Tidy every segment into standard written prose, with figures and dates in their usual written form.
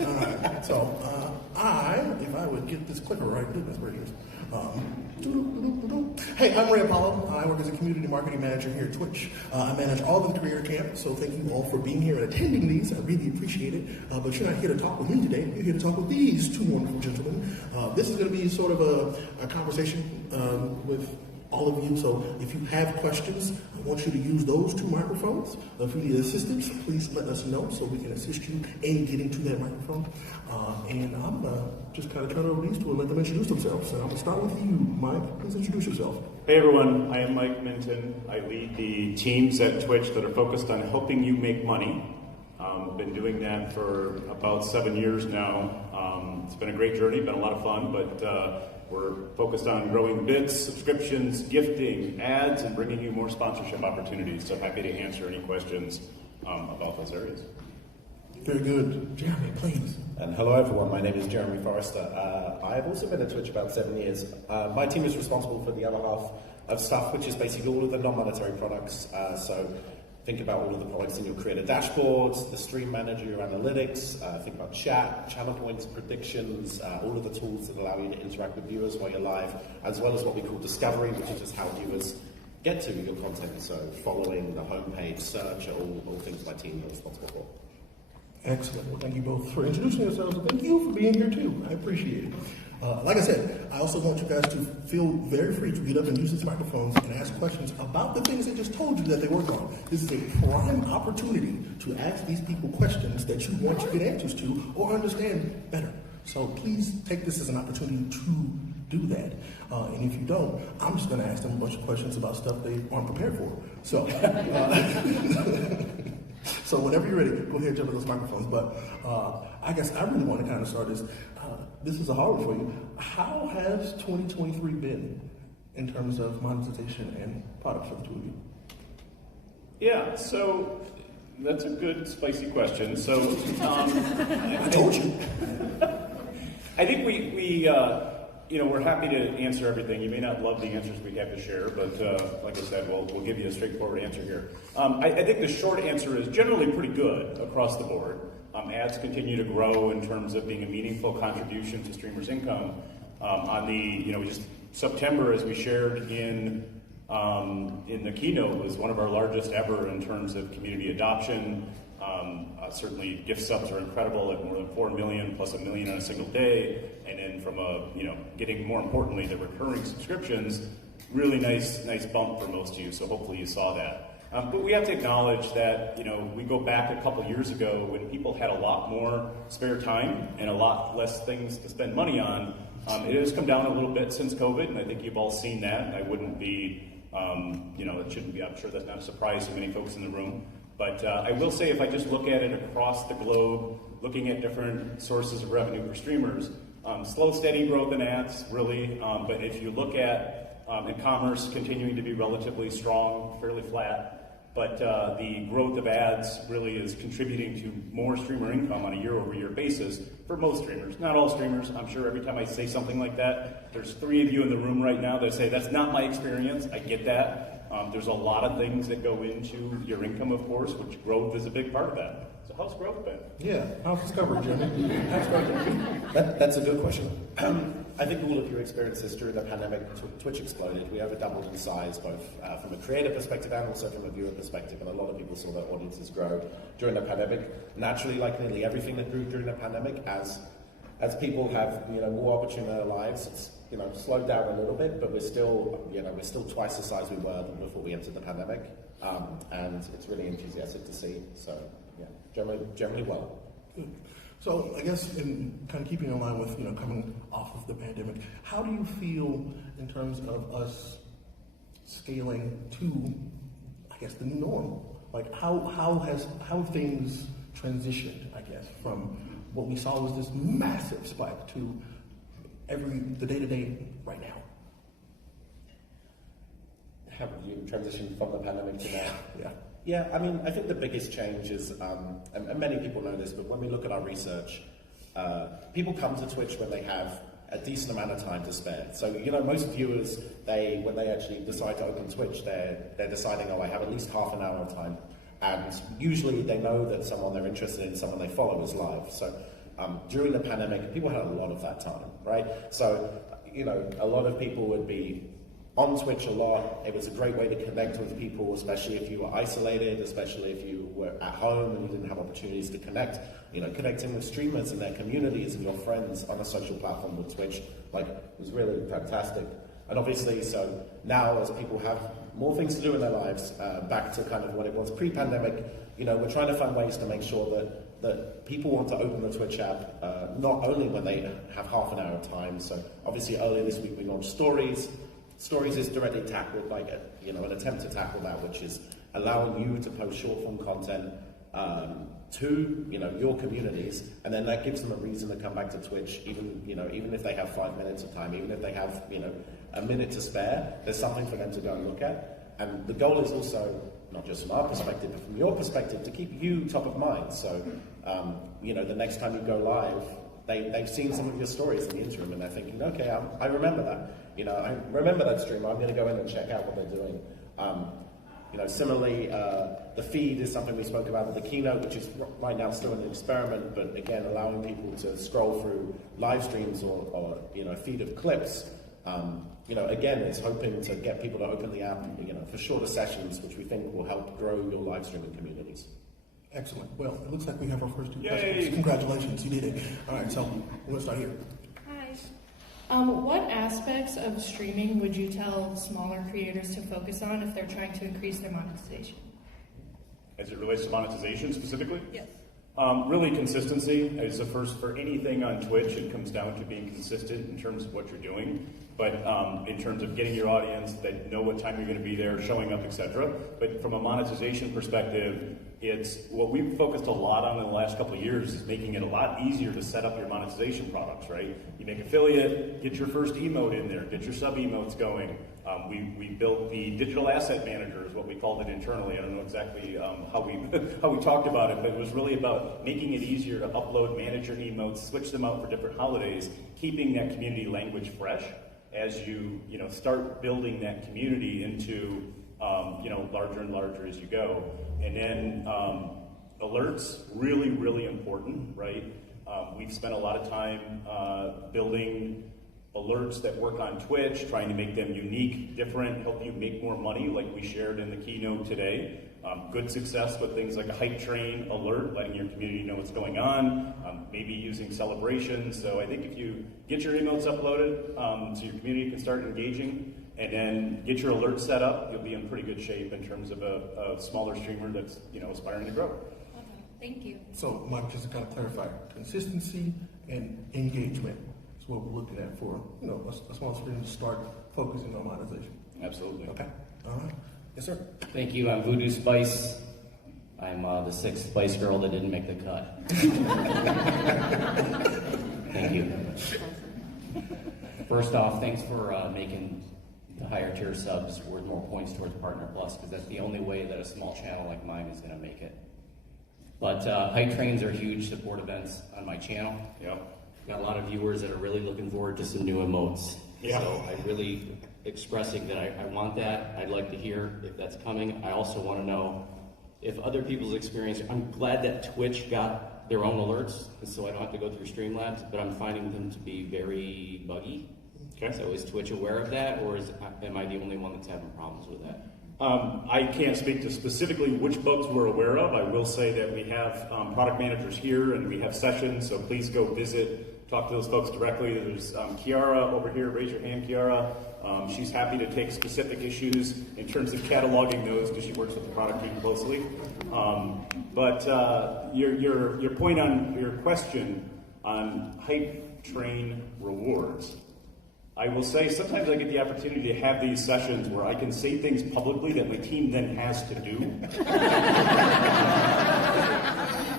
All right. So if I would get this clicker right, goodness gracious. Hey, I'm RayApollo. I work as a community marketing manager here at Twitch. I manage all of the creator camp, so thank you all for being here and attending these. I really appreciate it. But you're not here to talk with me today. You're here to talk with these two wonderful gentlemen. This is going to be sort of a conversation with all of you. So if you have questions, I want you to use those two microphones. If you need assistance, please let us know so we can assist you in getting to that microphone. And I'm just kind of turn it over to these two and let them introduce themselves. So I'm going to start with you, Mike. Please introduce yourself. Hey everyone, I am Mike Minton. I lead the teams at Twitch that are focused on helping you make money. I've been doing that for about 7 years now. It's been a great journey, been a lot of fun, but we're focused on growing bits, subscriptions, gifting, ads, and bringing you more sponsorship opportunities. So happy to answer any questions about those areas. Very good. Jeremy, please. And hello everyone, my name is Jeremy Forrester. I've also been at Twitch about 7 years. My team is responsible for the other half of stuff, which is basically all of the non-monetary products. So think about all of the products in your creator dashboards, the stream manager, your analytics, think about chat, channel points, predictions, all of the tools that allow you to interact with viewers while you're live, as well as what we call discovery, which is just how viewers get to your content. So following the homepage, search, all things my team are responsible for. Excellent. Well, thank you both for introducing yourselves, and thank you for being here too. I appreciate it. Like I said, I also want you guys to feel very free to get up and use these microphones and ask questions about the things they just told you that they work on. This is a prime opportunity to ask these people questions that you want to get answers to or understand better. So please take this as an opportunity to do that. And if you don't, I'm just going to ask them a bunch of questions about stuff they aren't prepared for. So. So whenever you're ready, go ahead and jump in those microphones. But I guess I really want to kind of start this is a hard one for you. How has 2023 been in terms of monetization and products for the two of you? Yeah, so that's a good spicy question. So I told you. I think we're happy to answer everything. You may not love the answers we have to share, but like I said, we'll give you a straightforward answer here. I think the short answer is generally pretty good across the board. Ads continue to grow in terms of being a meaningful contribution to streamers' income. September, as we shared in the keynote, was one of our largest ever in terms of community adoption. Certainly gift subs are incredible at more than 4 million plus 1 million on a single day. And then from getting more importantly, the recurring subscriptions, really nice bump for most of you. So hopefully you saw that. But we have to acknowledge that, we go back a couple years ago when people had a lot more spare time and a lot less things to spend money on. It has come down a little bit since COVID, and I think you've all seen that. I wouldn't be, it shouldn't be, I'm sure that's not a surprise to many folks in the room. But I will say, if I just look at it across the globe, looking at different sources of revenue for streamers, slow, steady growth in ads, really. But if you look at e-commerce continuing to be relatively strong, fairly flat, but the growth of ads really is contributing to more streamer income on a year-over-year basis for most streamers. Not all streamers. I'm sure every time I say something like that, there's 3 of you in the room right now that say, that's not my experience. I get that. There's a lot of things that go into your income, of course, which growth is a big part of that. So how's growth been? Yeah, how's discovery, Jimmy? That's a good question. I think all of you experienced this during the pandemic. Twitch exploded. We over doubled in size, both from a creator perspective and also from a viewer perspective. And a lot of people saw their audiences grow during the pandemic. Naturally, like nearly everything that grew during the pandemic, as people have more opportunity in their lives, it's slowed down a little bit, but we're still twice the size we were than before we entered the pandemic, and it's really enthusiastic to see. So yeah, generally well. Good. So I guess in kind of keeping in line with coming off of the pandemic, how do you feel in terms of us scaling to, I guess, the new norm? Like how have things transitioned? I guess from what we saw was this massive spike to the day-to-day right now. Have you transitioned from the pandemic to now? Yeah. Yeah, I mean, I think the biggest change is, and many people know this, but when we look at our research, people come to Twitch when they have a decent amount of time to spare. So, most viewers, when they actually decide to open Twitch, they're deciding, I have at least half an hour of time. And usually they know that someone they're interested in, someone they follow is live. So During the pandemic, people had a lot of that time, right? So, a lot of people would be on Twitch a lot. It was a great way to connect with people, especially if you were isolated, especially if you were at home and you didn't have opportunities to connect. Connecting with streamers and their communities and your friends on a social platform with Twitch, was really fantastic. And obviously, so now as people have more things to do in their lives, back to kind of what it was pre-pandemic, we're trying to find ways to make sure that people want to open the Twitch app, not only when they have half an hour of time. So obviously earlier this week we launched Stories. Stories is directly tackled, an attempt to tackle that, which is allowing you to post short form content to your communities, and then that gives them a reason to come back to Twitch, even if they have 5 minutes of time, even if they have a minute to spare, there's something for them to go and look at. And the goal is also, not just from our perspective, but from your perspective, to keep you top of mind. So, the next time you go live, they've seen some of your stories in the interim, and they're thinking, okay, I remember that. I remember that stream. I'm going to go in and check out what they're doing. Similarly, the feed is something we spoke about in the keynote, which is right now still an experiment, but again, allowing people to scroll through live streams or a feed of clips. Again, it's hoping to get people to open the app, for shorter sessions, which we think will help grow your live streaming communities. Excellent. Well, it looks like we have our first two questions. Congratulations, you did it. All right, so we're going to start here. Hi. What aspects of streaming would you tell smaller creators to focus on if they're trying to increase their monetization? As it relates to monetization specifically? Yes. Really consistency is the first for anything on Twitch. It comes down to being consistent in terms of what you're doing, but in terms of getting your audience, that know what time you're going to be there, showing up, etc. But from a monetization perspective, it's what we've focused a lot on in the last couple of years is making it a lot easier to set up your monetization products, right? You make affiliate, get your first emote in there, get your sub emotes going. We built the digital asset manager, is what we called it internally. I don't know exactly how we talked about it, but it was really about making it easier to upload, manage your emotes, switch them out for different holidays, keeping that community language fresh as you start building that community into larger and larger as you go. And then alerts, really, really important, right? We've spent a lot of time building alerts that work on Twitch, trying to make them unique, different, help you make more money, like we shared in the keynote today. Good success with things like a hype train alert, letting your community know what's going on, maybe using celebrations. So I think if you get your emotes uploaded so your community can start engaging, and then get your alerts set up, you'll be in pretty good shape in terms of a smaller streamer that's aspiring to grow. Okay, thank you. So, Mike, just to kind of clarify, consistency and engagement is what we're looking at for a small streamer to start focusing on monetization. Absolutely. Okay. All right. Yes, sir. Thank you. I'm Voodoo Spice. I'm the sixth Spice Girl that didn't make the cut. Thank you. First off, thanks for making the higher tier subs worth more points towards Partner Plus, because that's the only way that a small channel like mine is going to make it. But hype trains are huge support events on my channel. Yep. Got a lot of viewers that are really looking forward to some new emotes. Yeah. So I really expressing that I want that. I'd like to hear if that's coming. I also want to know if other people's experience. I'm glad that Twitch got their own alerts, so I don't have to go through Streamlabs, but I'm finding them to be very buggy. Okay. So is Twitch aware of that, or am I the only one that's having problems with that? I can't speak to specifically which bugs we're aware of. I will say that we have product managers here and we have sessions, so please go visit, talk to those folks directly. There's Kiara over here. Raise your hand, Kiara. She's happy to take specific issues in terms of cataloging those because she works with the product team closely. But your point on your question on hype train rewards, I will say sometimes I get the opportunity to have these sessions where I can say things publicly that my team then has to do.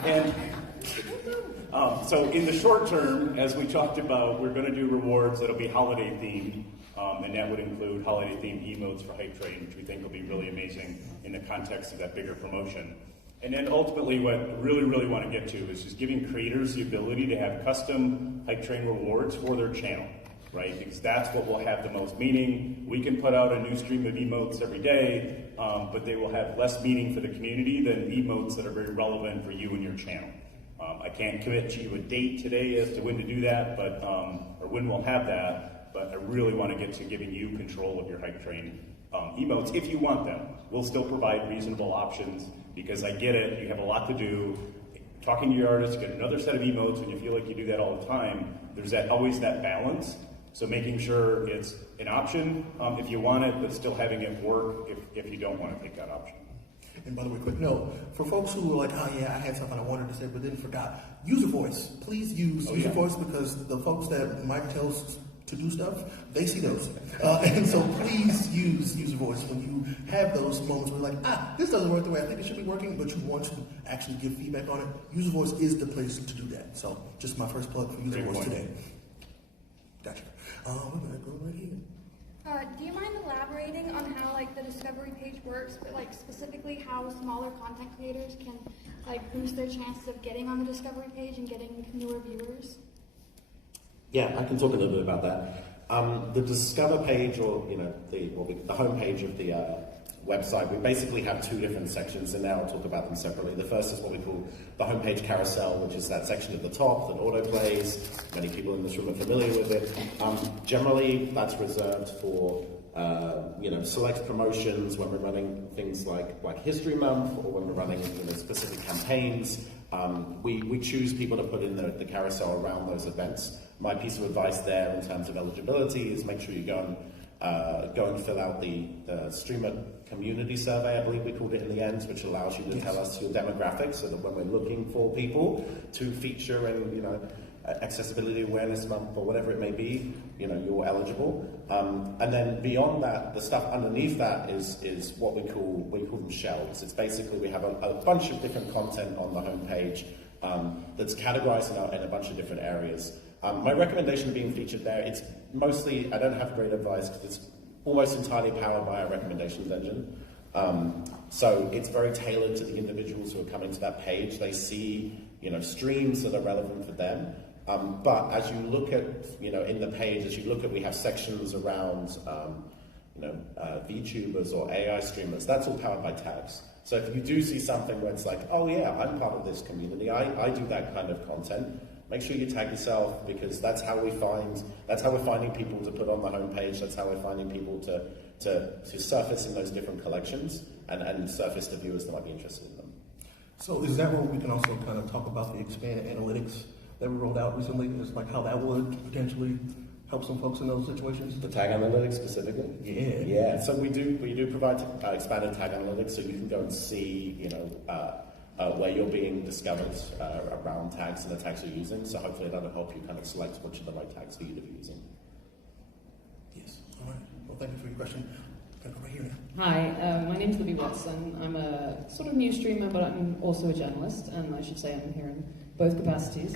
And so in the short term, as we talked about, we're going to do rewards that'll be holiday themed, and that would include holiday themed emotes for Hype Train, which we think will be really amazing in the context of that bigger promotion. And then ultimately what I really want to get to is just giving creators the ability to have custom Hype Train rewards for their channel. Right, because that's what will have the most meaning. We can put out a new stream of emotes every day, but they will have less meaning for the community than emotes that are very relevant for you and your channel. I can't commit to you a date today as to when to do that, but or when we'll have that, but I really want to get to giving you control of your hype train emotes if you want them. We'll still provide reasonable options because I get it, you have a lot to do. Talking to your artists, get another set of emotes when you feel like you do that all the time. There's always that balance. So making sure it's an option if you want it, but still having it work if you don't want to take that option. And by the way, quick note, for folks who were like, oh yeah, I had something I wanted to say, but then forgot, user voice. Please use user voice because the folks that Mike tells to do stuff, they see those. And so please use user voice when you have those moments where you're like, this doesn't work the way I think it should be working, but you want to actually give feedback on it. User voice is the place to do that. So just my first plug for user voice today. Gotcha. We're gonna go right here. Do you mind elaborating on how the discovery page works, but specifically how smaller content creators can boost their chances of getting on the discovery page and getting newer viewers? Yeah, I can talk a little bit about that. The Discover page, or the home page of the website, we basically have two different sections, and now I'll talk about them separately. The first is what we call the homepage carousel, which is that section at the top that autoplays. Many people in this room are familiar with it. Generally, that's reserved for select promotions when we're running things like Black History Month, or when we're running specific campaigns. We choose people to put in the carousel around those events. My piece of advice there in terms of eligibility is make sure you go and fill out the streamer community survey, I believe we called it in the end, which allows you to tell us your demographics, so that when we're looking for people to feature in Accessibility Awareness Month or whatever it may be, you're eligible. And then beyond that, the stuff underneath that is what we call them shelves. It's basically we have a bunch of different content on the homepage that's categorized in a bunch of different areas. My recommendation of being featured there, it's mostly, I don't have great advice because it's almost entirely powered by our recommendations engine. So it's very tailored to the individuals who are coming to that page. They see, streams that are relevant for them. But as you look at, in the page, we have sections around, VTubers or AI streamers. That's all powered by tags. So if you do see something where it's like, oh yeah, I'm part of this community, I do that kind of content, make sure you tag yourself, because that's how we're finding people to put on the homepage. That's how we're finding people to surface in those different collections and surface to viewers that might be interested in them. So is that where we can also kind of talk about the expanded analytics that we rolled out recently? Is how that would potentially help some folks in those situations? The tag analytics specifically? Yeah. So we do provide expanded tag analytics, so you can go and see, where you're being discovered around tags and the tags you're using. So hopefully that'll help you kind of select which of the right tags for you to be using. Yes. All right. Well, thank you for your question. Go right here now. Hi, my name's Libby Watson. I'm a sort of news streamer, but I'm also a journalist, and I should say I'm here in both capacities.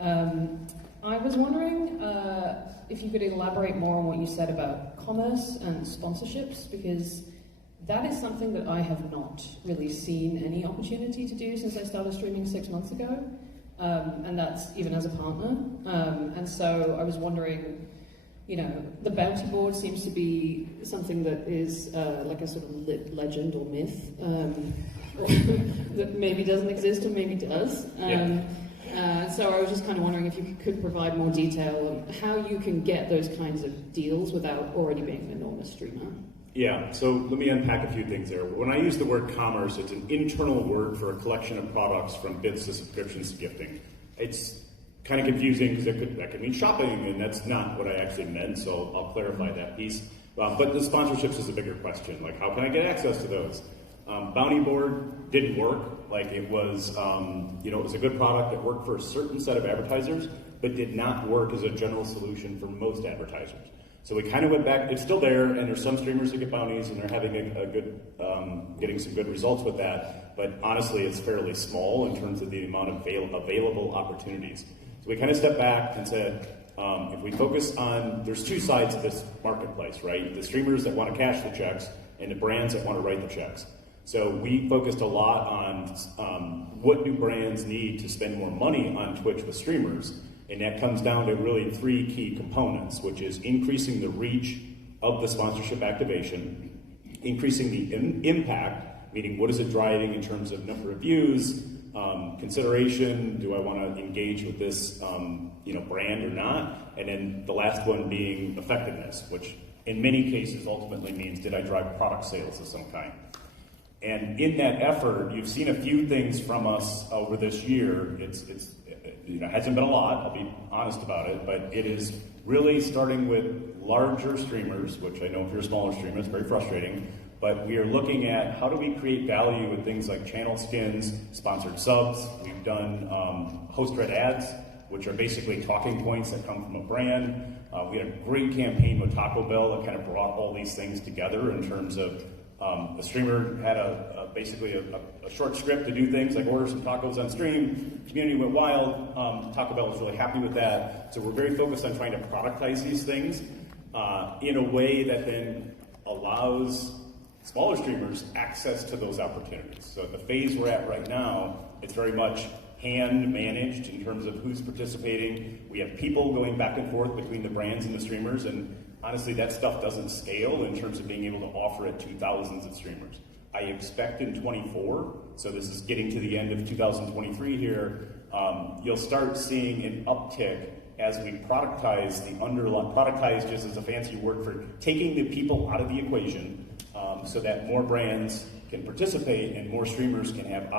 I was wondering if you could elaborate more on what you said about commerce and sponsorships, because that is something that I have not really seen any opportunity to do since I started streaming 6 months ago, and that's even as a partner. And so I was wondering, the bounty board seems to be something that is like a sort of legend or myth that maybe doesn't exist or maybe does. So I was just kind of wondering if you could provide more detail on how you can get those kinds of deals without already being an enormous streamer. Yeah, so let me unpack a few things there. When I use the word commerce, it's an internal word for a collection of products from bits to subscriptions to gifting. It's kind of confusing because that could mean shopping, and that's not what I actually meant, so I'll clarify that piece. But the sponsorships is a bigger question, like how can I get access to those? Bounty board didn't work. It was, it was a good product that worked for a certain set of advertisers, but did not work as a general solution for most advertisers. So we kind of went back. It's still there, and there's some streamers that get bounties, and they're having a good, getting some good results with that. But honestly, it's fairly small in terms of the amount of available opportunities. So we kind of stepped back and said, if we focus on, there's two sides of this marketplace, right? The streamers that want to cash the checks, and the brands that want to write the checks. So we focused a lot on what do brands need to spend more money on Twitch with streamers, and that comes down to really three key components, which is increasing the reach of the sponsorship activation, increasing the impact, meaning what is it driving in terms of number of views, consideration. Do I want to engage with this brand or not? And then the last one being effectiveness, which in many cases ultimately means, did I drive product sales of some kind? And in that effort, you've seen a few things from us over this year. It hasn't been a lot, I'll be honest about it, but it is really starting with larger streamers, which I know if you're a smaller streamer, it's very frustrating, but we are looking at how do we create value with things like channel skins, sponsored subs. We've done host-read ads, which are basically talking points that come from a brand. We had a great campaign with Taco Bell that kind of brought all these things together in terms of the streamer had basically a short script to do things like order some tacos on stream. Community went wild. Taco Bell was really happy with that. So we're very focused on trying to productize these things in a way that then allows smaller streamers access to those opportunities. So at the phase we're at right now, it's very much hand managed in terms of who's participating. We have people going back and forth between the brands and the streamers, and honestly, that stuff doesn't scale in terms of being able to offer it to thousands of streamers. I expect in 24, so this is getting to the end of 2023 here, you'll start seeing an uptick as we productize the underlying, productize just as a fancy word for taking the people out of the equation so that more brands can participate and more streamers can have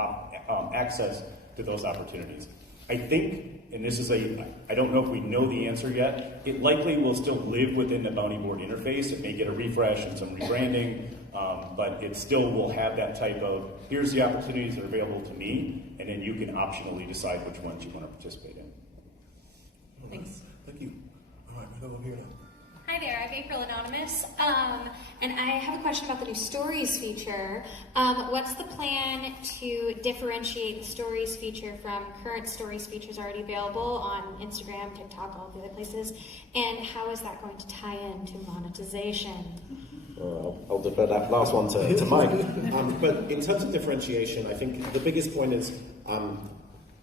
access to those opportunities. I think, and this is I don't know if we know the answer yet, it likely will still live within the Bounty Board interface. It may get a refresh and some rebranding, but it still will have that type of, here's the opportunities that are available to me, and then you can optionally decide which ones you want to participate in. Thanks. Thank you. All right, we're going to go here now. Hi there, I'm April Anonymous, and I have a question about the new Stories feature. What's the plan to differentiate the Stories feature from current Stories features already available on Instagram, TikTok, all the other places, and how is that going to tie into monetization? I'll defer that last one to Mike. But in terms of differentiation, I think the biggest point is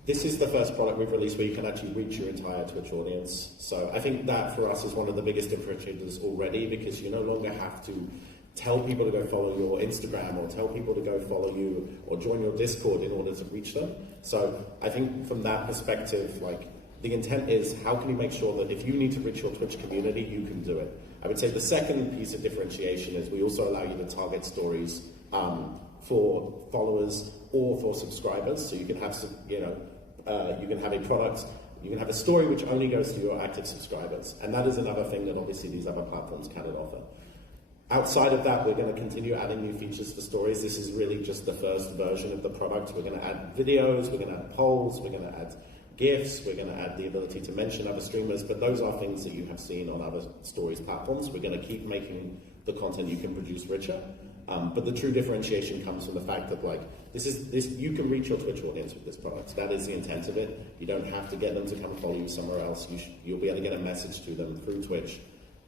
this is the first product we've released where you can actually reach your entire Twitch audience. So I think that for us is one of the biggest differentiators already, because you no longer have to tell people to go follow your Instagram or tell people to go follow you or join your Discord in order to reach them. So I think from that perspective, like, the intent is how can you make sure that if you need to reach your Twitch community, you can do it. I would say the second piece of differentiation is we also allow you to target stories for followers or for subscribers. So you can have, you can have a product, you can have a story which only goes to your active subscribers. And that is another thing that obviously these other platforms cannot offer. Outside of that, we're going to continue adding new features for stories. This is really just the first version of the product. We're going to add videos, we're going to add polls, we're going to add GIFs, we're going to add the ability to mention other streamers, but those are things that you have seen on other stories platforms. We're going to keep making the content you can produce richer. But the true differentiation comes from the fact that, like, you can reach your Twitch audience with this product. That is the intent of it. You don't have to get them to come follow you somewhere else. You'll be able to get a message to them through Twitch,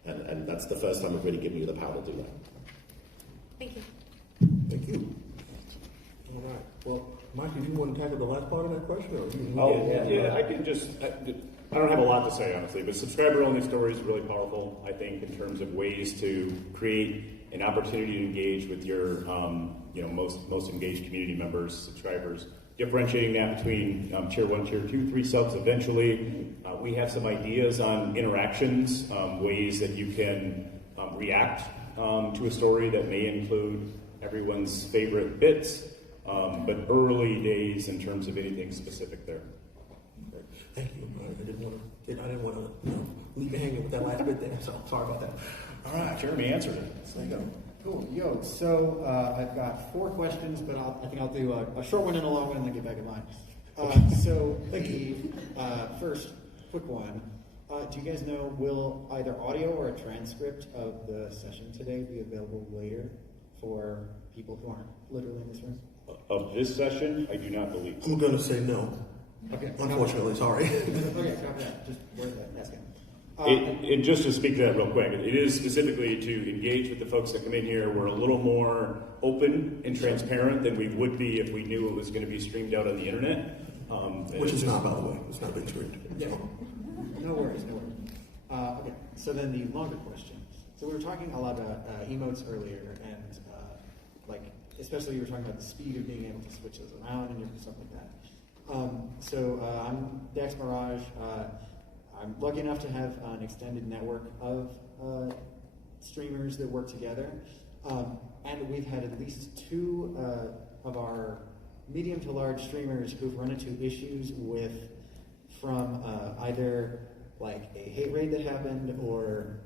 and that's the first time we've really given you the power to do that. Thank you. Thank you. All right. Well, Mike, did you want to tackle the last part of that question? Yeah, I can just, I don't have a lot to say, honestly, but subscriber-only stories are really powerful, I think, in terms of ways to create an opportunity to engage with your most engaged community members, subscribers, differentiating that between tier 1, tier 2, 3 subs eventually. We have some ideas on interactions, ways that you can react to a story that may include everyone's favorite bits, but early days in terms of anything specific there. Thank you. I didn't want to leave you hanging with that last bit there, so sorry about that. All right, Jeremy answered it. There you go. Cool. So I've got 4 questions, but I think I'll do a short one and a long one and then get back in line. So the first quick one. Do you guys know, will either audio or a transcript of the session today be available later for people who aren't literally in this room? Of this session, I do not believe. I'm going to say no. Okay. Unfortunately, sorry. Okay, copy that. Just word that. That's good. And just to speak to that real quick, it is specifically to engage with the folks that come in here. We're a little more open and transparent than we would be if we knew it was going to be streamed out on the internet. Which is not, by the way. It's not being streamed. Yeah. No worries. Okay, so then the longer question. So we were talking a lot about emotes earlier, and especially you were talking about the speed of being able to switch those around and different stuff like that. I'm Dex Mirage. I'm lucky enough to have an extended network of streamers that work together, and we've had at least 2 of our medium to large streamers who've run into issues from either like a hate raid that happened or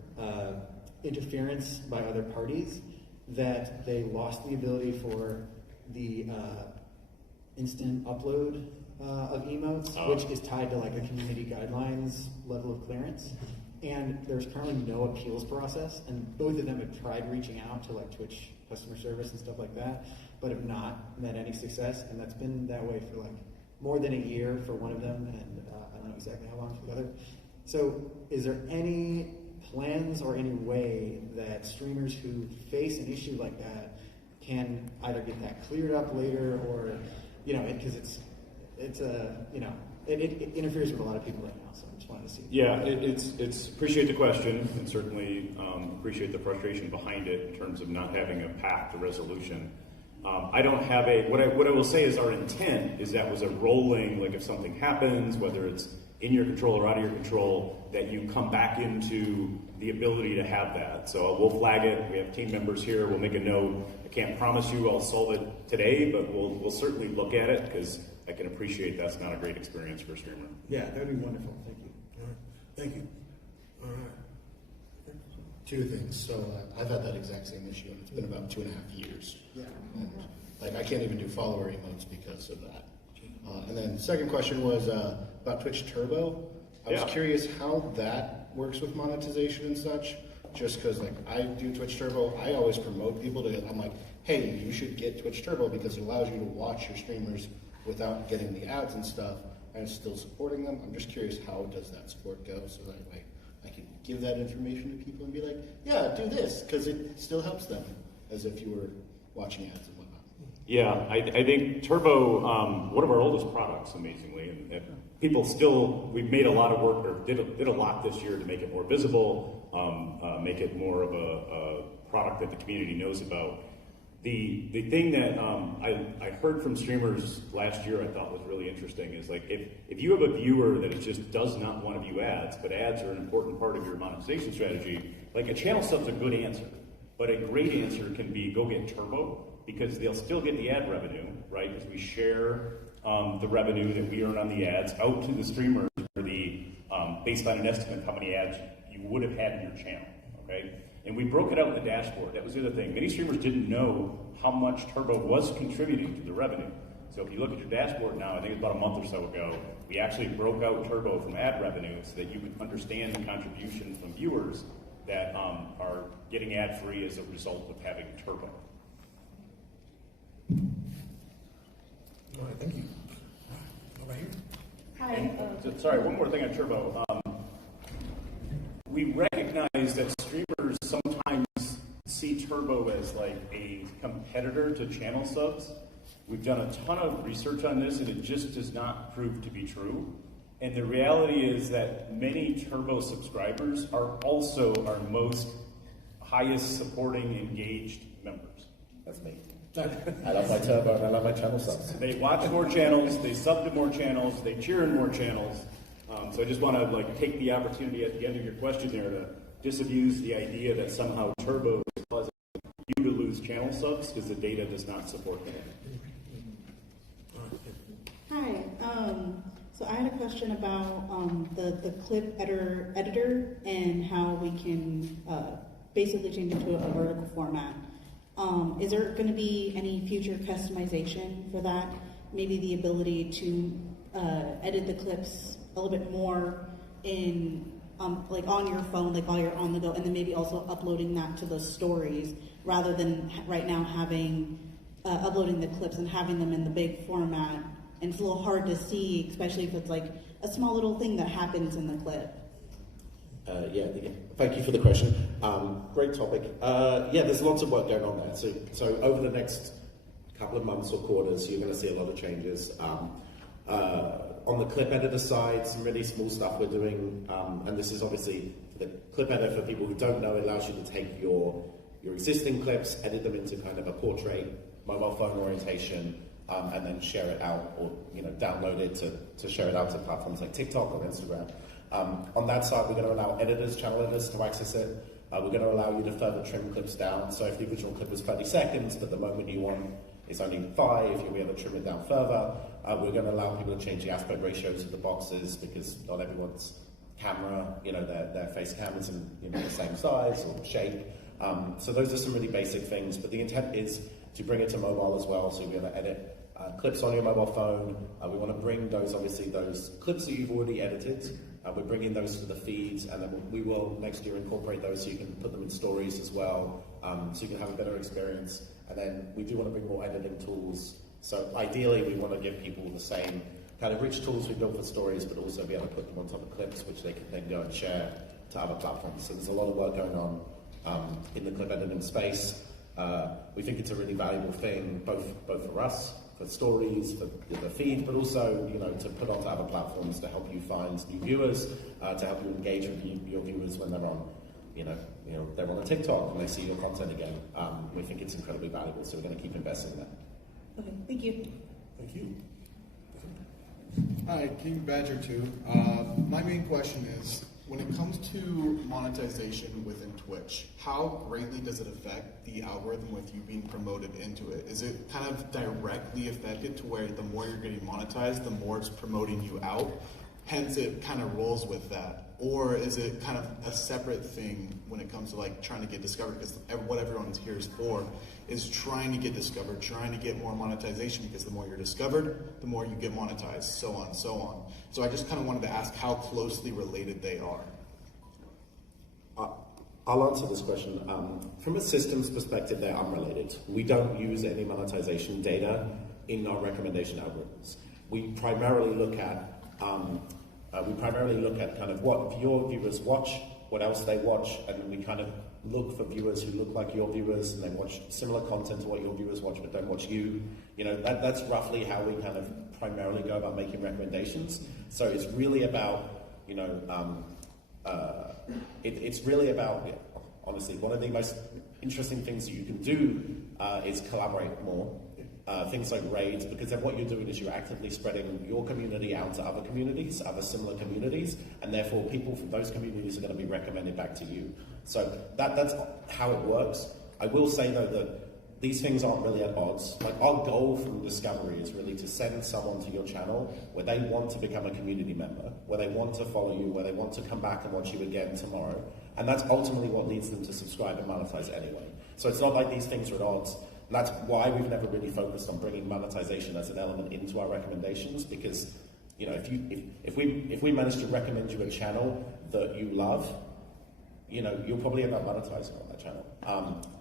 interference by other parties, that they lost the ability for the instant upload of emotes, which is tied to like a community guidelines level of clearance. And there's currently no appeals process, and both of them have tried reaching out to like Twitch customer service and stuff like that, but have not met any success. And that's been that way for like more than a year for one of them, and I don't know exactly how long for the other. So is there any plans or any way that streamers who face an issue like that can either get that cleared up later, or, you know, because it interferes with a lot of people right now, so I just wanted to see. Yeah, it's appreciate the question, and certainly appreciate the frustration behind it in terms of not having a path to resolution. I don't have what I will say is our intent is that was a rolling, like if something happens, whether it's in your control or out of your control, that you come back into the ability to have that. So we'll flag it. We have team members here. We'll make a note. I can't promise you I'll solve it today, but we'll certainly look at it, because I can appreciate that's not a great experience for a streamer. Yeah, that'd be wonderful. Thank you. All right. Thank you. All right. 2 things. So I've had that exact same issue, and it's been about 2.5 years. Yeah. And, like, I can't even do follower emotes because of that. And then second question was about Twitch Turbo. I was curious how that works with monetization and such. Just because, like, I do Twitch Turbo, I always promote people to. I'm like, hey, you should get Twitch Turbo because it allows you to watch your streamers without getting the ads and stuff, and still supporting them. I'm just curious, how does that support go, so that way I can give that information to people and be like, yeah, do this, because it still helps them as if you were watching ads and whatnot. Yeah, I think Turbo, one of our oldest products, amazingly, and people still, we've made a lot of work, or did a lot this year to make it more visible, make it more of a product that the community knows about. The thing that I heard from streamers last year I thought was really interesting is, like, if you have a viewer that just does not want to view ads, but ads are an important part of your monetization strategy, like a channel sub's a good answer, but a great answer can be go get Turbo, because they'll still get the ad revenue, right? Because we share the revenue that we earn on the ads out to the streamers for the based on an estimate of how many ads you would have had in your channel, okay? And we broke it out in the dashboard. That was the other thing. Many streamers didn't know how much Turbo was contributing to the revenue. So if you look at your dashboard now, I think it's about a month or so ago, we actually broke out Turbo from ad revenue so that you could understand the contribution from viewers that are getting ad-free as a result of having Turbo. All right, thank you. All right, here. Hi. Sorry, one more thing on Turbo. We recognize that streamers sometimes see Turbo as like a competitor to channel subs. We've done a ton of research on this, and it just does not prove to be true. And the reality is that many Turbo subscribers are also our most highest supporting engaged members. That's me. I love my Turbo and I love my channel subs. They watch more channels, they sub to more channels, they cheer in more channels. So I just want to take the opportunity at the end of your question there to disabuse the idea that somehow Turbo is causing you to lose channel subs, because the data does not support that. Hi. So I had a question about the clip editor and how we can basically change it to a vertical format. Is there going to be any future customization for that? Maybe the ability to edit the clips a little bit more in on your phone, while you're on the go, and then maybe also uploading that to the stories rather than right now having uploading the clips and having them in the big format. And it's a little hard to see, especially if it's like a small little thing that happens in the clip. Thank you for the question. Great topic. There's lots of work going on there. So over the next couple of months or quarters, you're going to see a lot of changes. On the clip editor side, some really small stuff we're doing, and this is obviously the clip editor, for people who don't know, it allows you to take your existing clips, edit them into kind of a portrait mobile phone orientation, and then share it out, or download it to share it out to platforms like TikTok or Instagram. On that side, we're going to allow channel editors to access it. We're going to allow you to further trim clips down. So if the original clip is 30 seconds, but the moment you want is only 5, you'll be able to trim it down further. We're going to allow people to change the aspect ratios of the boxes, because not everyone's camera, their face cam isn't the same size or shape. So those are some really basic things, but the intent is to bring it to mobile as well, so you'll be able to edit clips on your mobile phone. We want to bring those clips that you've already edited, we're bringing those to the feeds, and then we will next year incorporate those so you can put them in stories as well, so you can have a better experience. And then we do want to bring more editing tools. So ideally, we want to give people the same kind of rich tools we built for stories, but also be able to put them on top of clips, which they can then go and share to other platforms. So there's a lot of work going on in the clip editing space. We think it's a really valuable thing, both for us, for stories, for the feed, but also to put onto other platforms to help you find new viewers, to help you engage with your viewers when they're on, they're on a TikTok and they see your content again. We think it's incredibly valuable, so we're going to keep investing in that. Okay, thank you. Thank you. Hi, King Badger 2. My main question is, when it comes to monetization within Twitch, how greatly does it affect the algorithm with you being promoted into it? Is it kind of directly affected to where the more you're getting monetized, the more it's promoting you out? Hence, it kind of rolls with that. Or is it kind of a separate thing when it comes to like trying to get discovered? Because what everyone's here is for is trying to get discovered, trying to get more monetization, because the more you're discovered, the more you get monetized, so on, so on. So I just kind of wanted to ask how closely related they are. I'll answer this question. From a systems perspective, they're unrelated. We don't use any monetization data in our recommendation algorithms. We primarily look at kind of what your viewers watch, what else they watch, and we kind of look for viewers who look like your viewers and they watch similar content to what your viewers watch but don't watch you. That's roughly how we kind of primarily go about making recommendations. So it's really about, it's really about, honestly, one of the most interesting things that you can do is collaborate more. Things like raids, because then what you're doing is you're actively spreading your community out to other communities, other similar communities, and therefore people from those communities are going to be recommended back to you. So that's how it works. I will say though that these things aren't really at odds. Like our goal from Discovery is really to send someone to your channel where they want to become a community member, where they want to follow you, where they want to come back and watch you again tomorrow. And that's ultimately what leads them to subscribe and monetize anyway. So it's not like these things are at odds. And that's why we've never really focused on bringing monetization as an element into our recommendations, because if we manage to recommend you a channel that you love, you'll probably end up monetizing on that channel,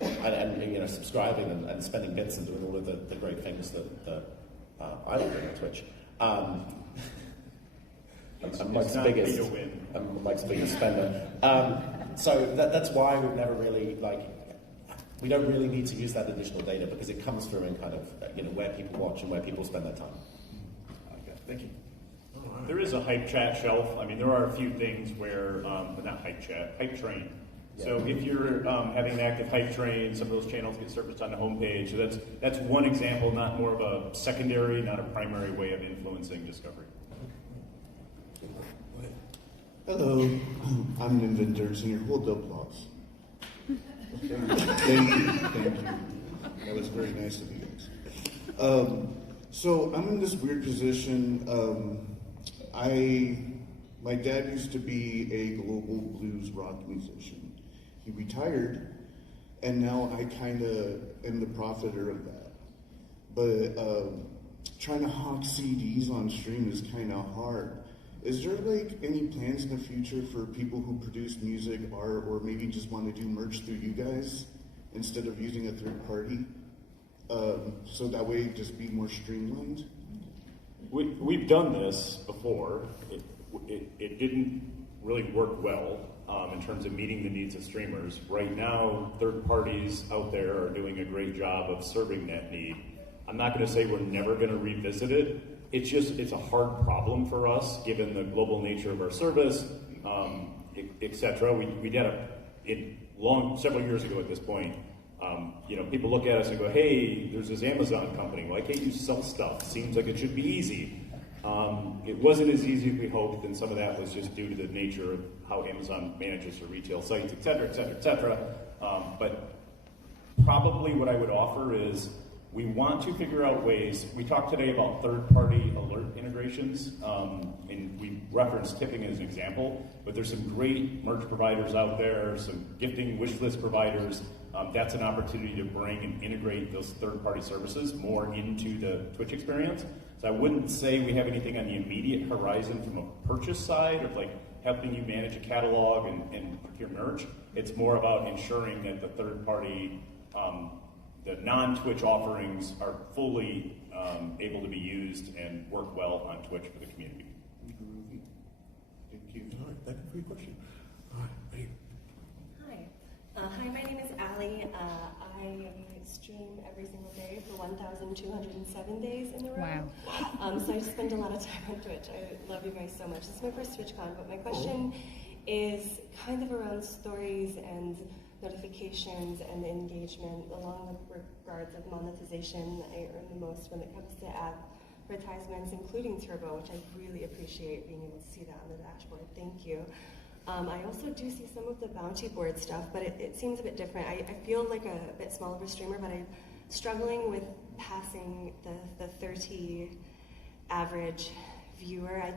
and subscribing and spending bits and doing all of the great things that I love doing on Twitch. I'm Mike's biggest spender. So that's why we've never really we don't really need to use that additional data, because it comes through in kind of where people watch and where people spend their time. Okay, thank you. There is a hype chat shelf. I mean, there are a few things where, but not hype chat, hype train. Yeah. So if you're having an active hype train, some of those channels get surfaced on the homepage. So that's one example, not more of a secondary, not a primary way of influencing discovery. Hello, I'm an inventor, and your hold the applause. Thank you. That was very nice of you guys. So I'm in this weird position. My dad used to be a global blues rock musician. He retired, and now I kind of am the profiter of that. But trying to hawk CDs on stream is kind of hard. Is there any plans in the future for people who produce music, art, or maybe just want to do merch through you guys instead of using a third party? So that way it just be more streamlined? We've done this before. It didn't really work well in terms of meeting the needs of streamers. Right now, third parties out there are doing a great job of serving that need. I'm not going to say we're never going to revisit it. It's a hard problem for us, given the global nature of our service, etc. We did several years ago at this point, People look at us and go, hey, there's this Amazon company. Why can't you sell stuff? Seems like it should be easy. It wasn't as easy as we hoped, and some of that was just due to the nature of how Amazon manages their retail sites, et cetera, et cetera, et cetera. But probably what I would offer is we want to figure out ways. We talked today about third-party alert integrations, and we referenced tipping as an example, but there's some great merch providers out there, some gifting wish list providers. That's an opportunity to bring and integrate those third-party services more into the Twitch experience. So I wouldn't say we have anything on the immediate horizon from a purchase side of like helping you manage a catalog and procure merch. It's more about ensuring that the third-party, the non-Twitch offerings are fully able to be used and work well on Twitch for the community. Thank you. All right, thank you for your question. All right, Dave. Hi, my name is Allie. I stream every single day for 1,207 days in a row. Wow. So I spend a lot of time on Twitch. I love you guys so much. This is my first TwitchCon, but my question is kind of around stories and notifications and engagement along the regards of monetization. I earn the most when it comes to advertisements, including Turbo, which I really appreciate being able to see that on the dashboard. Thank you. I also do see some of the bounty board stuff, but it seems a bit different. I feel like a bit small of a streamer, but I'm struggling with passing the 30 average viewer. I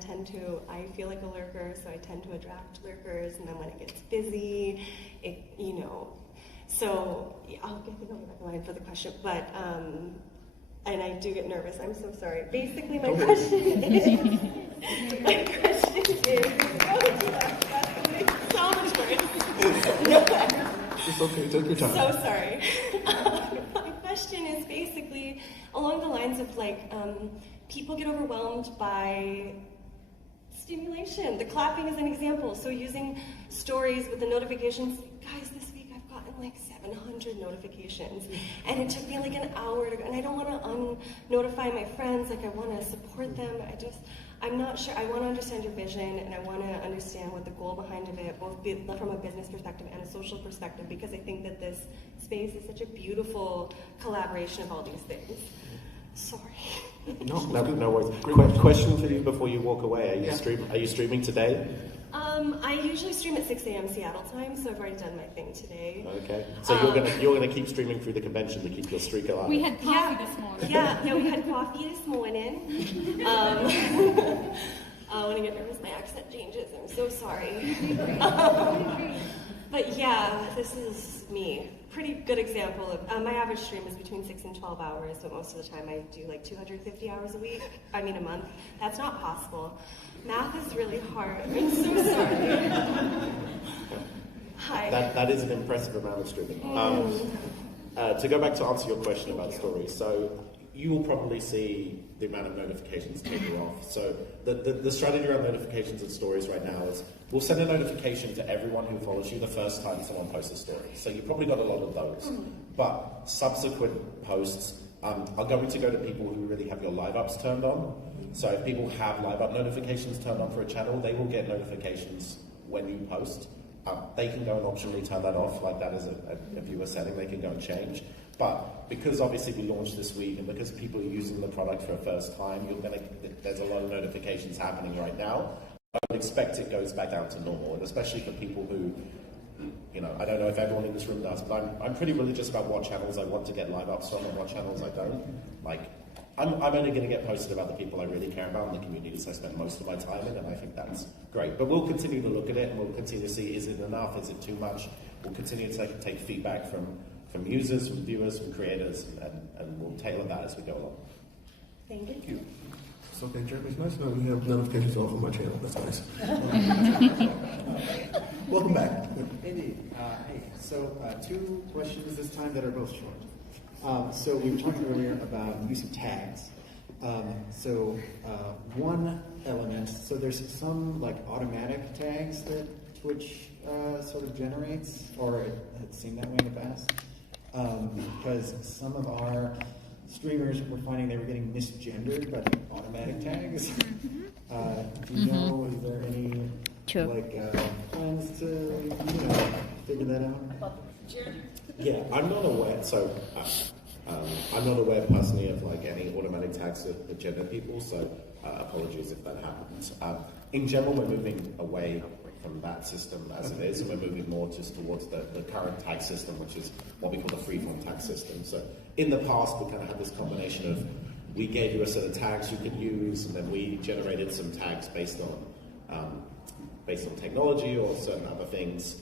feel like a lurker, so I tend to attract lurkers, and then when it gets busy, so I think I'll get back in line for the question, but, and I do get nervous, I'm so sorry. Basically, my question is, It's okay, take your time. So sorry. My question is basically along the lines of people get overwhelmed by stimulation. The clapping is an example. So using stories with the notifications, guys, this week I've gotten 700 notifications, and it took me an hour to go, and I don't want to notify my friends, I want to support them. I'm not sure. I want to understand your vision, and I want to understand what the goal behind it, both from a business perspective and a social perspective, because I think that this space is such a beautiful collaboration of all these things. Sorry. No worries. Question for you before you walk away. Are you streaming today? I usually stream at 6 a.m. Seattle time, so I've already done my thing today. Okay. So you're gonna keep streaming through the convention to keep your streak alive. We had coffee this morning. Yeah, we had coffee this morning. When I get nervous, my accent changes. I'm so sorry. But yeah, this is me. Pretty good example of my average stream is between 6 and 12 hours, but most of the time I do 250 hours a month. That's not possible. Math is really hard. I'm so sorry. Hi. That is an impressive amount of streaming. To go back to answer your question about stories, so you will probably see the amount of notifications taking off. So the strategy around notifications and stories right now is we'll send a notification to everyone who follows you the first time someone posts a story. So you probably got a lot of those. But subsequent posts are going to go to people who really have your live ups turned on. So if people have live up notifications turned on for a channel, they will get notifications when you post. They can go and optionally turn that off, like that is a viewer setting they can go and change. But because obviously we launched this week and because people are using the product for the first time, there's a lot of notifications happening right now. I would expect it goes back down to normal, and especially for people who, I don't know if everyone in this room does, but I'm pretty religious about what channels I want to get live ups from and what channels I don't. I'm only going to get posted about the people I really care about and the communities I spend most of my time in, and I think that's great. But we'll continue to look at it, and we'll continue to see, is it enough, is it too much? We'll continue to take feedback from users, from viewers, from creators, and we'll tailor that as we go along. Thank you. It's okay, Jeremy. It's nice to know we have notifications off on my channel. That's nice. Welcome back. Indeed. Hey, so 2 questions this time that are both short. So we were talking earlier about the use of tags. One element, so there's some automatic tags that Twitch sort of generates, or it had seemed that way in the past. Because some of our streamers were finding they were getting misgendered by the automatic tags. Do you know, is there any plans to figure that out? Yeah, I'm not aware. So I'm not aware personally of like any automatic tags of gender people. So apologies if that happens. In general, we're moving away from that system as it is, and we're moving more just towards the current tag system, which is what we call the freeform tag system. So in the past, we kind of had this combination of we gave you a set of tags you could use, and then we generated some tags based on technology or certain other things.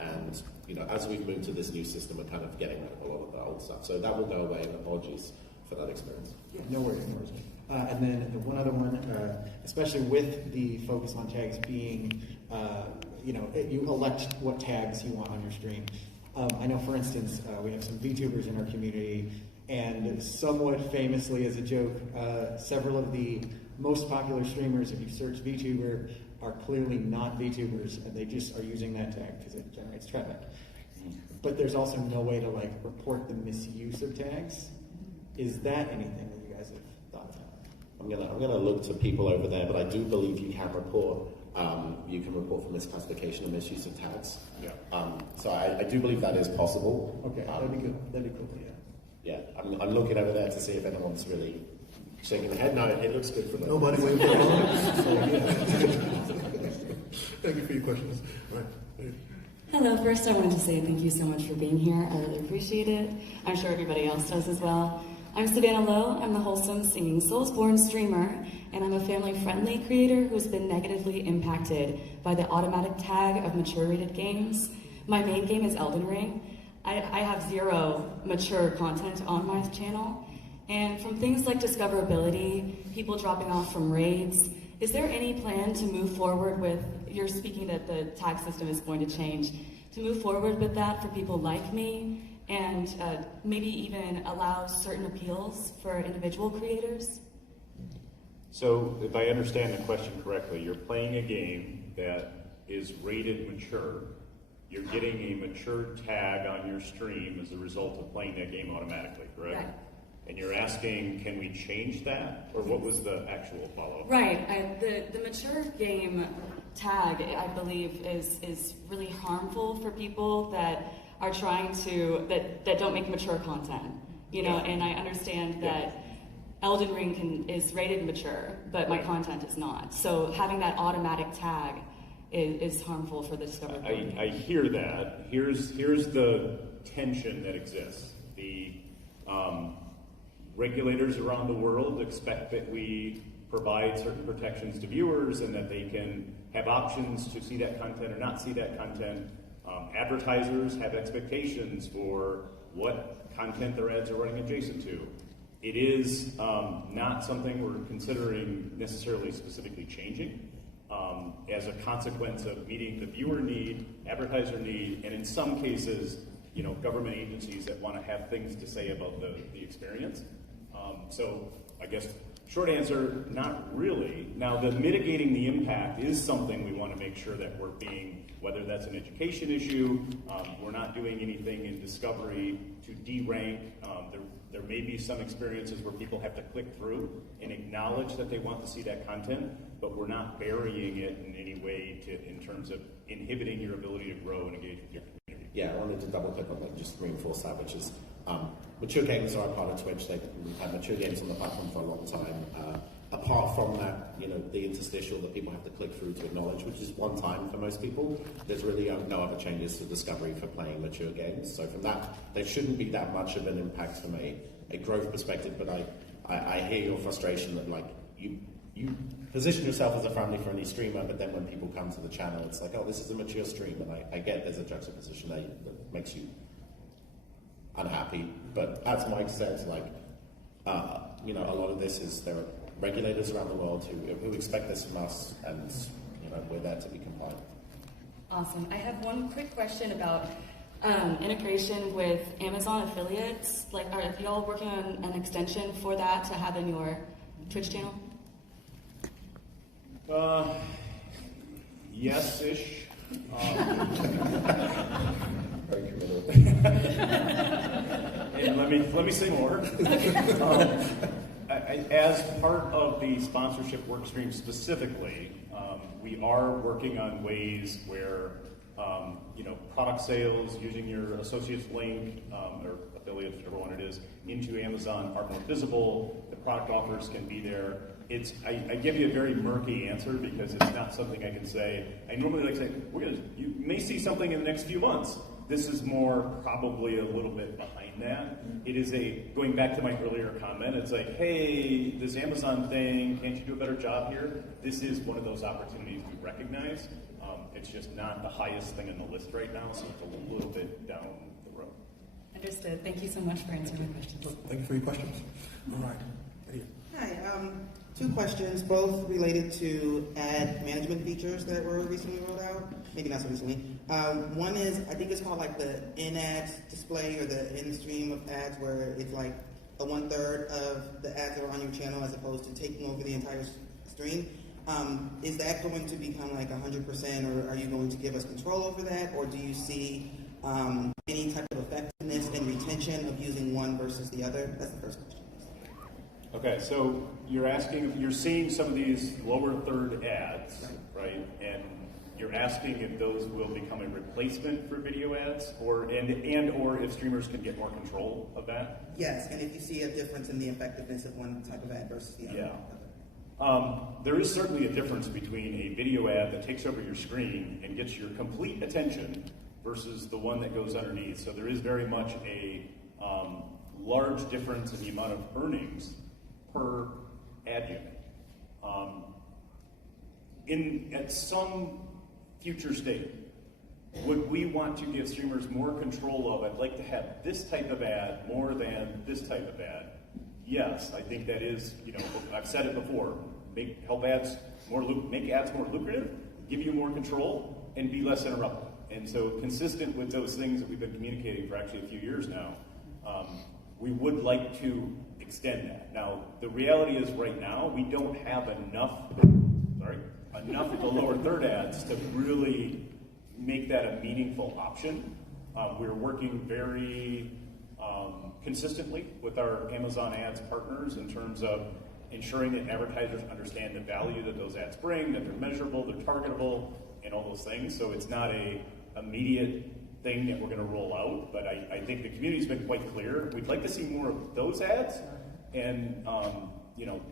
And as we've moved to this new system, we're kind of getting rid of a lot of the old stuff. So that will go away, and apologies for that experience. Yeah, no worries, no worries. And then the one other one, especially with the focus on tags being, you elect what tags you want on your stream. I know, for instance, we have some VTubers in our community, and somewhat famously as a joke, several of the most popular streamers, if you search VTuber, are clearly not VTubers, and they just are using that tag because it generates traffic. But there's also no way to report the misuse of tags. Is that anything that you guys have thought about? I'm gonna look to people over there, but I do believe you can report. You can report for misclassification and misuse of tags. Yeah. So I do believe that is possible. Okay, that'd be good. That'd be cool. Yeah. I'm looking over there to see if anyone's really shaking their head. No, it looks good for them. Nobody waved their arms. So, yeah. Thank you for your questions. All right. Hello, first I wanted to say thank you so much for being here. I really appreciate it. I'm sure everybody else does as well. I'm Savannah Lowe. I'm the wholesome singing Soulsborne streamer, and I'm a family-friendly creator who's been negatively impacted by the automatic tag of mature rated games. My main game is Elden Ring. I have 0 mature content on my channel, and from things like discoverability, people dropping off from raids, is there any plan to move forward with, you're speaking that the tag system is going to change, to move forward with that for people like me, and maybe even allow certain appeals for individual creators? So if I understand the question correctly, you're playing a game that is rated mature. You're getting a mature tag on your stream as a result of playing that game automatically, correct? Right. And you're asking, can we change that? Or what was the actual follow-up? Right. The mature game tag, I believe, is really harmful for people that are trying to, that don't make mature content. And I understand that Elden Ring is rated mature, but my content is not. So having that automatic tag is harmful for the discoverability. I hear that. Here's the tension that exists. The regulators around the world expect that we provide certain protections to viewers and that they can have options to see that content or not see that content. Advertisers have expectations for what content their ads are running adjacent to. It is not something we're considering necessarily specifically changing as a consequence of meeting the viewer need, advertiser need, and in some cases, government agencies that want to have things to say about the experience. So I guess short answer, not really. Now, the mitigating the impact is something we want to make sure that we're being, whether that's an education issue, we're not doing anything in discovery to derank. There may be some experiences where people have to click through and acknowledge that they want to see that content, but we're not burying it in any way in terms of inhibiting your ability to grow and engage with your community. Yeah, I wanted to double click on that, just reinforce that, which is mature games are a part of Twitch. We've had mature games on the platform for a long time. Apart from that, the interstitial that people have to click through to acknowledge, which is one time for most people, there's really no other changes to discovery for playing mature games. So from that, there shouldn't be that much of an impact from a growth perspective, but I hear your frustration that you position yourself as a family-friendly streamer, but then when people come to the channel, it's like, oh, this is a mature stream, and I get there's a juxtaposition there that makes you unhappy. But as Mike said, a lot of this is there are regulators around the world who expect this from us, and we're there to be compliant. Awesome. I have one quick question about integration with Amazon affiliates. Are you all working on an extension for that to have in your Twitch channel? Yes-ish. Very committed. And let me say more. As part of the sponsorship workstream specifically, we are working on ways where product sales, using your associate's link or affiliate, whichever one it is, into Amazon are more visible. The product offers can be there. I give you a very murky answer because it's not something I can say. I normally like to say, you may see something in the next few months. This is more probably a little bit behind that. It is going back to my earlier comment, it's like, hey, this Amazon thing, can't you do a better job here? This is one of those opportunities we recognize. It's just not the highest thing on the list right now, so it's a little bit down the road. Understood. Thank you so much for answering my questions. Thank you for your questions. All right. Hi. Two questions, both related to ad management features that were recently rolled out. Maybe not so recently. One is, I think it's called like the in-ads display or the in-stream of ads, where it's like a 1/3 of the ads that are on your channel as opposed to taking over the entire stream. Is that going to become like 100%, or are you going to give us control over that, or do you see any type of effectiveness and retention of using one versus the other? That's the first question. Okay, so you're seeing some of these lower third ads, right? And you're asking if those will become a replacement for video ads, or if streamers can get more control of that? Yes, and if you see a difference in the effectiveness of one type of ad versus the other. Yeah. There is certainly a difference between a video ad that takes over your screen and gets your complete attention versus the one that goes underneath. So there is very much a large difference in the amount of earnings per ad unit. At some future state, would we want to give streamers more control of, I'd like to have this type of ad more than this type of ad? Yes, I think that is, I've said it before, make ads more lucrative, give you more control, and be less interrupted. And so consistent with those things that we've been communicating for actually a few years now, we would like to extend that. Now, the reality is right now, we don't have enough of the lower third ads to really make that a meaningful option. We're working very consistently with our Amazon ads partners in terms of ensuring that advertisers understand the value that those ads bring, that they're measurable, they're targetable, and all those things. So it's not a immediate thing that we're going to roll out, but I think the community's been quite clear. We'd like to see more of those ads and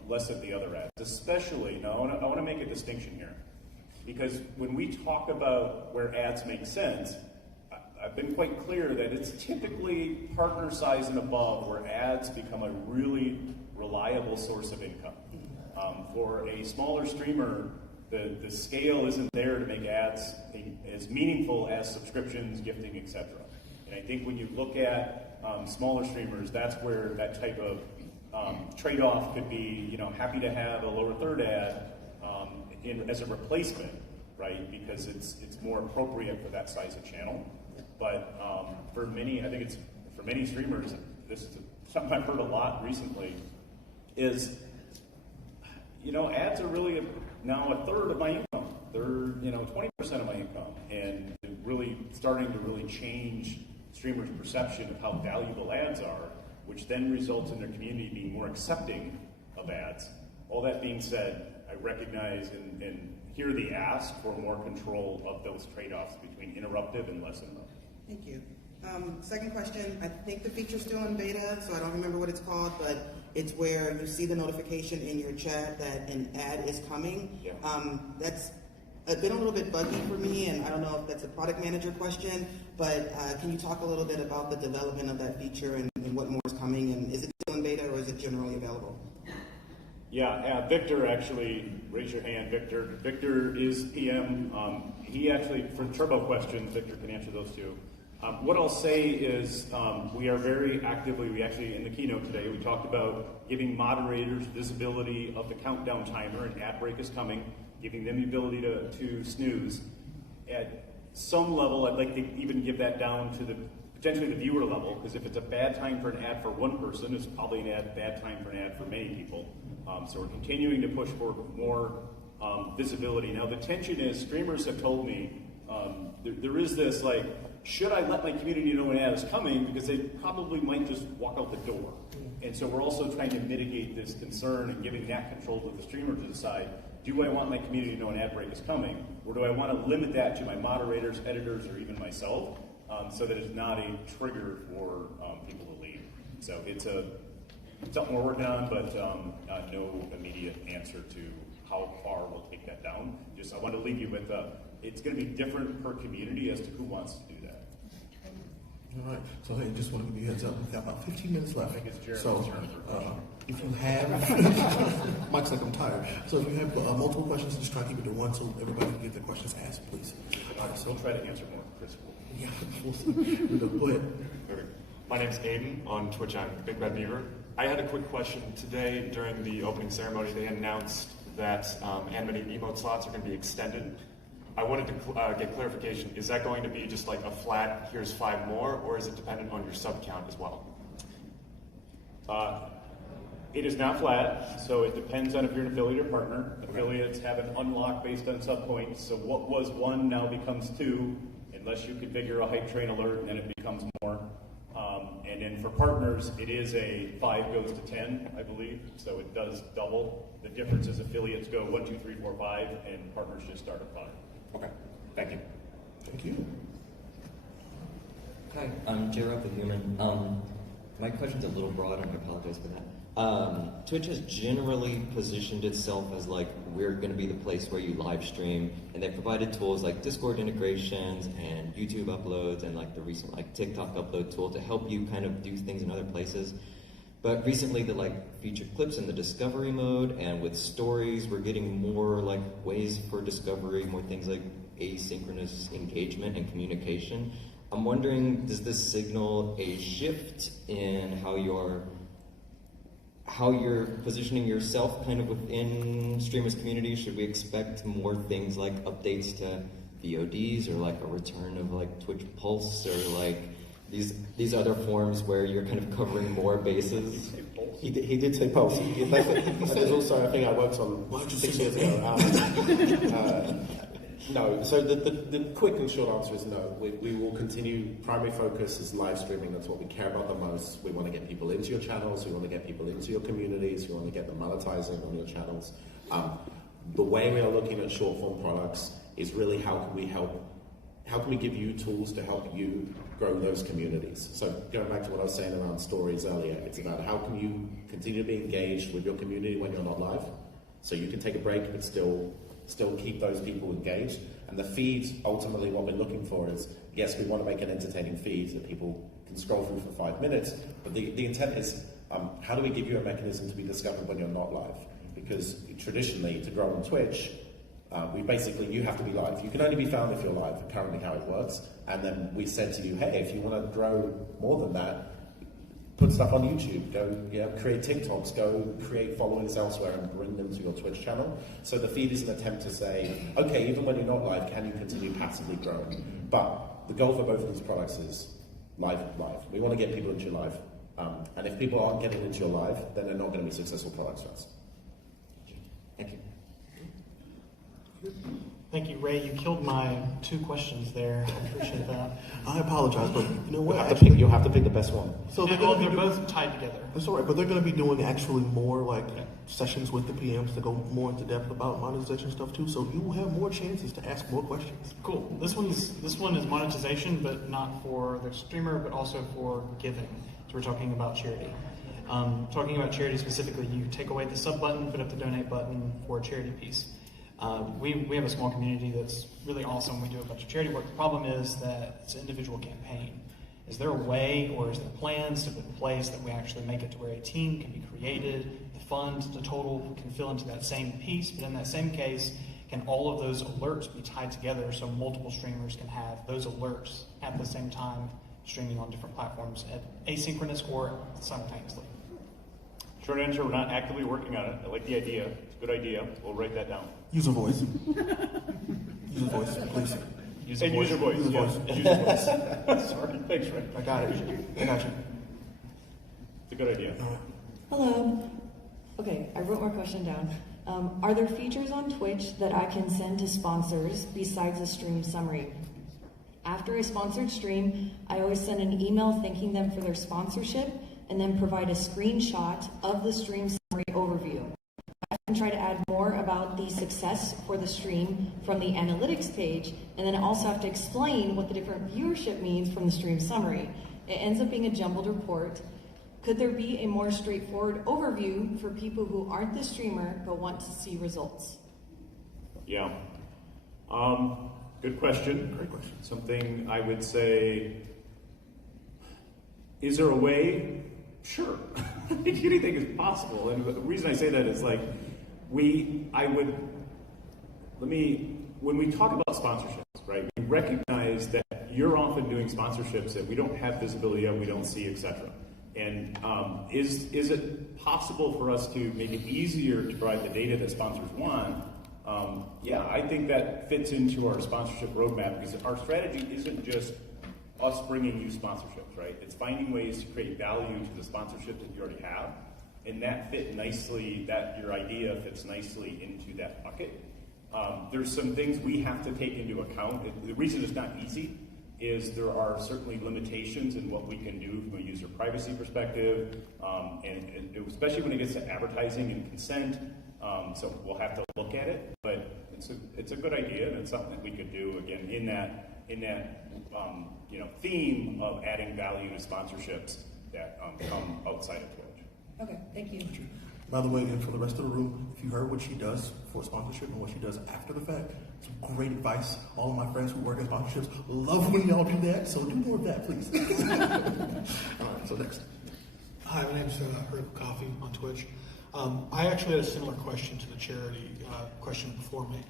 less of the other ads. Especially, now I want to make a distinction here, because when we talk about where ads make sense, I've been quite clear that it's typically partner size and above where ads become a really reliable source of income. For a smaller streamer, the scale isn't there to make ads as meaningful as subscriptions, gifting, etc. And I think when you look at smaller streamers, that's where that type of trade-off could be, happy to have a lower third ad as a replacement, right? Because it's more appropriate for that size of channel. But for many streamers, this is something I've heard a lot recently, is, ads are really now a third of my income. They're, 20% of my income. And really starting to really change streamers' perception of how valuable ads are, which then results in their community being more accepting of ads. All that being said, I recognize and hear the ask for more control of those trade-offs between interruptive and less interruptive. Thank you. Second question, I think the feature's still in beta, so I don't remember what it's called, but it's where you see the notification in your chat that an ad is coming. Yeah. That's been a little bit buggy for me, and I don't know if that's a product manager question, but can you talk a little bit about the development of that feature and what more is coming, and is it still in beta or is it generally available? Yeah, Victor actually, raise your hand, Victor. Victor is PM. He actually, for Turbo questions, Victor can answer those too. What I'll say is we are very actively, we actually, in the keynote today, we talked about giving moderators visibility of the countdown timer, and ad break is coming, giving them the ability to snooze. At some level, I'd like to even give that down to potentially the viewer level, because if it's a bad time for an ad for one person, it's probably bad time for an ad for many people. So we're continuing to push for more visibility. Now the tension is, streamers have told me, there is this like, should I let my community know an ad is coming, because they probably might just walk out the door. And so we're also trying to mitigate this concern and giving that control to the streamer to decide, do I want my community to know an ad break is coming, or do I want to limit that to my moderators, editors, or even myself, so that it's not a trigger for people to leave? So it's something we're working on, but no immediate answer to how far we'll take that down. Just I want to leave you with it's going to be different per community as to who wants to do that. All right. So hey, just want to give you a heads up. We've got about 15 minutes left. I think it's Jared's So turn. if you have, Mike's like I'm tired. So if you have multiple questions, just try to keep it to one so everybody can get their questions asked, please. All right. So we'll try to answer more, Chris. Yeah. We'll see. Go ahead. Okay. My name's Aiden. On Twitch, I'm Big Bad Beaver. I had a quick question. Today, during the opening ceremony, they announced that animated emote slots are going to be extended. I wanted to get clarification. Is that going to be just like a flat, here's 5 more, or is it dependent on your sub count as well? It is not flat, so it depends on if you're an affiliate or partner. Affiliates have an unlock based on sub points, so what was 1 now becomes 2, unless you configure a hype train alert, and then it becomes more. And then for partners, it is a 5 goes to 10, I believe, so it does double. The difference is affiliates go 1, 2, 3, 4, 5, and partners just start at 5. Okay, thank you. Thank you. Hi, I'm J-Rob the Human. My question's a little broad, and I apologize for that. Twitch has generally positioned itself as like, we're going to be the place where you live stream, and they've provided tools like Discord integrations and YouTube uploads and like the recent like TikTok upload tool to help you kind of do things in other places. But recently the like featured clips in the discovery mode, and with stories we're getting more like ways for discovery, more things like asynchronous engagement and communication. I'm wondering, does this signal a shift in how you're positioning yourself kind of within streamers community? Should we expect more things like updates to VODs, or like a return of like Twitch Pulse, or like these other forms where you're kind of covering more bases? He did say Pulse. There's also a thing I worked on 6 years ago. No, so the quick and short answer is no. We will continue. Primary focus is live streaming. That's what we care about the most. We want to get people into your channels. We want to get people into your communities. We want to get them monetizing on your channels. The way we are looking at short form products is really how can we give you tools to help you grow those communities. So going back to what I was saying around stories earlier, it's about how can you continue to be engaged with your community when you're not live, so you can take a break but still keep those people engaged. And the feeds, ultimately what we're looking for is, yes, we want to make an entertaining feed that people can scroll through for 5 minutes, but the intent is, how do we give you a mechanism to be discovered when you're not live? Because traditionally, to grow on Twitch, you have to be live. You can only be found if you're live, currently how it works. And then we said to you, hey, if you want to grow more than that, put stuff on YouTube, go create TikToks, go create followers elsewhere and bring them to your Twitch channel. So the feed is an attempt to say, okay, even when you're not live, can you continue passively growing? But the goal for both of these products is live. We want to get people into your live. And if people aren't getting into your live, then they're not going to be successful products for us. Thank you. Thank you, Ray. You killed my 2 questions there. I appreciate that. I apologize, but you know what? You'll have to pick the best one. So they're both tied together. That's all right, but they're going to be doing actually more like sessions with the PMs to go more into depth about monetization stuff too. So you will have more chances to ask more questions. Cool. This one is monetization, but not for the streamer, but also for giving. So we're talking about charity. Talking about charity specifically, you take away the sub button, put up the donate button for a charity piece. We have a small community that's really awesome. We do a bunch of charity work. The problem is that it's an individual campaign. Is there a way, or is there plans to put in place that we actually make it to where a team can be created, the fund, the total can fill into that same piece, but in that same case, can all of those alerts be tied together so multiple streamers can have those alerts at the same time, streaming on different platforms at asynchronous or simultaneously? Short answer, we're not actively working on it. I like the idea. It's a good idea. We'll write that down. Use a voice. Use a voice, please. Use your voice. Use a voice. Use your voice. Sorry. Thanks, Ray. I got it. I got you. It's a good idea. Hello. Okay, I wrote my question down. Are there features on Twitch that I can send to sponsors besides a stream summary? After a sponsored stream, I always send an email thanking them for their sponsorship and then provide a screenshot of the stream summary overview. I and try to add more about the success for the stream from the analytics page, and then I also have to explain what the different viewership means from the stream summary. It ends up being a jumbled report. Could there be a more straightforward overview for people who aren't the streamer but want to see results? Yeah. Good question. Great question. Something I would say, is there a way? Sure. I think anything is possible. And the reason I say that is like, when we talk about sponsorships, right, we recognize that you're often doing sponsorships that we don't have visibility of, we don't see, etc. And is it possible for us to make it easier to provide the data that sponsors want? Yeah, I think that fits into our sponsorship roadmap, because our strategy isn't just us bringing you sponsorships, right? It's finding ways to create value to the sponsorship that you already have, and that fit nicely, your idea fits nicely into that bucket. There's some things we have to take into account. The reason it's not easy is there are certainly limitations in what we can do from a user privacy perspective, and especially when it gets to advertising and consent. So we'll have to look at it, but it's a good idea, and it's something that we could do again in that theme of adding value to sponsorships that come outside of Twitch. Okay, thank you. By the way, and for the rest of the room, if you heard what she does for sponsorship and what she does after the fact, some great advice. All of my friends who work in sponsorships love when y'all do that, so do more of that, please. All right, so next. Hi, my name's Herb Coffee on Twitch. I actually had a similar question to the charity question before me.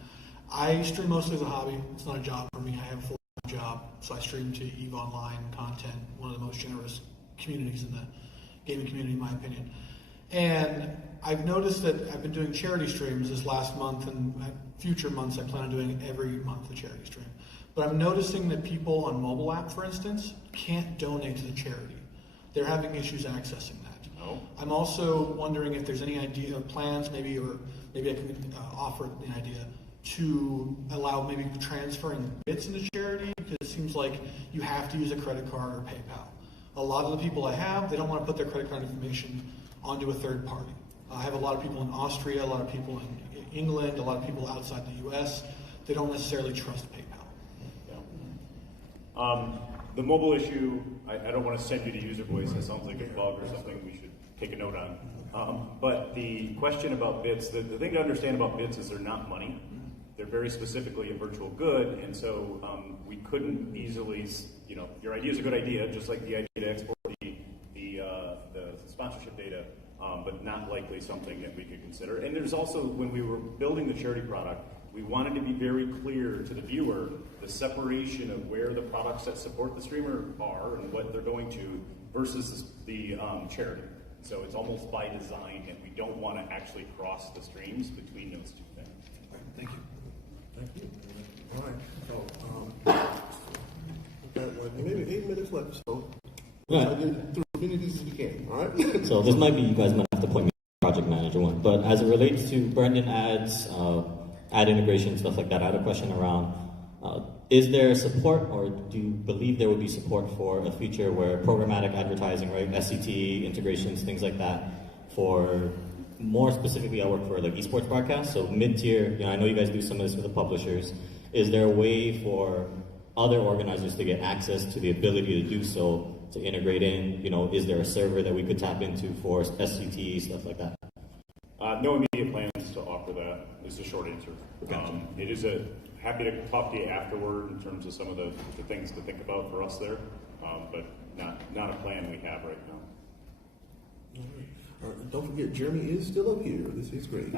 I stream mostly as a hobby. It's not a job for me. I have a full-time job, so I stream to EVE Online content, one of the most generous communities in the gaming community, in my opinion. And I've noticed that I've been doing charity streams this last month, and future months I plan on doing every month a charity stream. But I'm noticing that people on mobile app, for instance, can't donate to the charity. They're having issues accessing that. Oh. I'm also wondering if there's any idea or plans, maybe I can offer the idea to allow maybe transferring bits into charity, because it seems like you have to use a credit card or PayPal. A lot of the people I have, they don't want to put their credit card information onto a third party. I have a lot of people in Austria, a lot of people in England, a lot of people outside the US. They don't necessarily trust PayPal. Yeah. The mobile issue, I don't want to send you to user voice. That sounds like a bug or something we should take a note on. But the question about bits, the thing to understand about bits is they're not money. They're very specifically a virtual good, and so we couldn't easily, your idea is a good idea, just like the idea to export the sponsorship data, but not likely something that we could consider. And there's also, when we were building the charity product, we wanted to be very clear to the viewer the separation of where the products that support the streamer are and what they're going to versus the charity. So it's almost by design that we don't want to actually cross the streams between those two things. Thank you. Thank you. All right. So, we've got maybe 8 minutes left, so Yeah. try to get through as many of these as we can. All right. So this might be, you guys might have to point me to project manager one, but as it relates to Brendan ads, ad integration, stuff like that, I had a question around, is there support, or do you believe there would be support for a feature where programmatic advertising, right, SCT, integrations, things like that, for more specifically, I work for like esports broadcasts, so mid-tier, I know you guys do some of this for the publishers. Is there a way for other organizers to get access to the ability to do so, to integrate in? Is there a server that we could tap into for SCT, stuff like that? No immediate plans to offer that is the short answer. Gotcha. It is happy to talk to you afterward in terms of some of the things to think about for us there, but not a plan we have right now. Don't forget, Jeremy is still up here. This is great.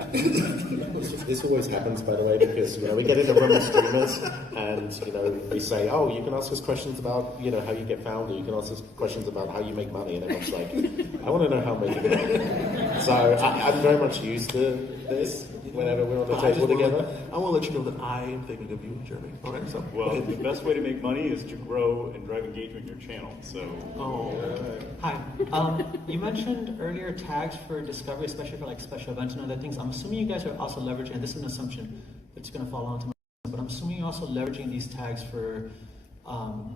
This always happens, by the way, because we get in a room of streamers, and we say, "Oh, you can ask us questions about how you get found, or you can ask us questions about how you make money," and everyone's like, "I want to know how I'm making money." So I'm very much used to this whenever we're on the table together. I want to let you know that I am thinking of you, Jeremy. All right, so well, the best way to make money is to grow and drive engagement in your channel. So, Hi. You mentioned earlier tags for discovery, especially for like special events and other things. I'm assuming you guys are also leveraging, and this is an assumption that's going to fall onto my, but I'm assuming you're also leveraging these tags for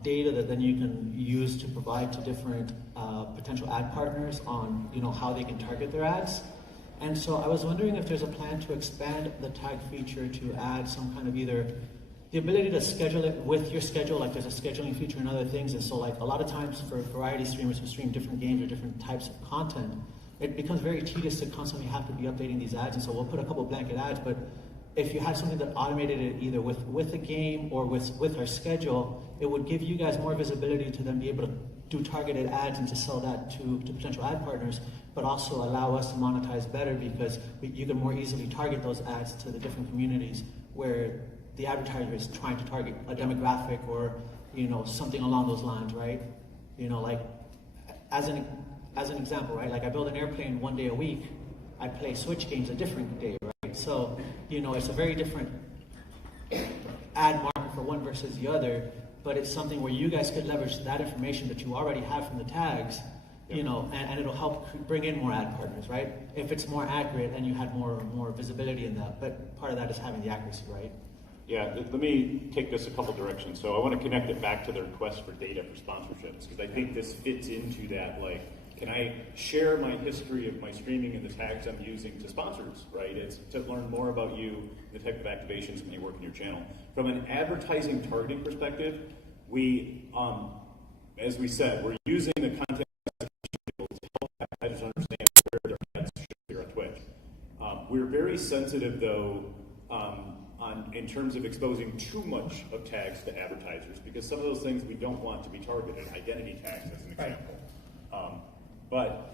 data that then you can use to provide to different potential ad partners on how they can target their ads. And so I was wondering if there's a plan to expand the tag feature to add some kind of either the ability to schedule it with your schedule, like there's a scheduling feature and other things. And so like a lot of times for variety streamers who stream different games or different types of content, it becomes very tedious to constantly have to be updating these ads. And so we'll put a couple blanket ads, but if you had something that automated it either with the game or with our schedule, it would give you guys more visibility to then be able to do targeted ads and to sell that to potential ad partners, but also allow us to monetize better because you can more easily target those ads to the different communities where the advertiser is trying to target a demographic or, you know, something along those lines, right? You know, like as an example, right? Like I build an airplane 1 day a week, I play Switch games a different day, right? So, you know, it's a very different ad market for one versus the other, but it's something where you guys could leverage that information that you already have from the tags, you know, and it'll help bring in more ad partners, right? If it's more accurate and you had more visibility in that, but part of that is having the accuracy, right? Yeah, let me take this a couple directions. So I want to connect it back to the request for data for sponsorships, because I think this fits into that, like, can I share my history of my streaming and the tags I'm using to sponsors, right? It's to learn more about you, the type of activations that may work in your channel. From an advertising targeting perspective, we, as we said, we're using the content to help advertisers understand where their ads should appear on Twitch. We're very sensitive, though, in terms of exposing too much of tags to advertisers, because some of those things we don't want to be targeted, identity tags as an example.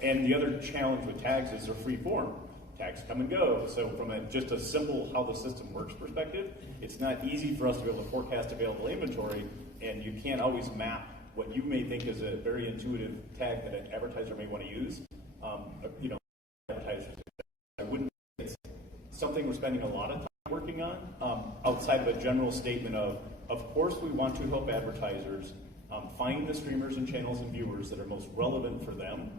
And the other challenge with tags is they're free form. Tags come and go. So from just a simple how the system works perspective, it's not easy for us to be able to forecast available inventory, and you can't always map what you may think is a very intuitive tag that an advertiser may want to use. You know, advertisers, I wouldn't say it's something we're spending a lot of time working on, outside of a general statement of course we want to help advertisers find the streamers and channels and viewers that are most relevant for them,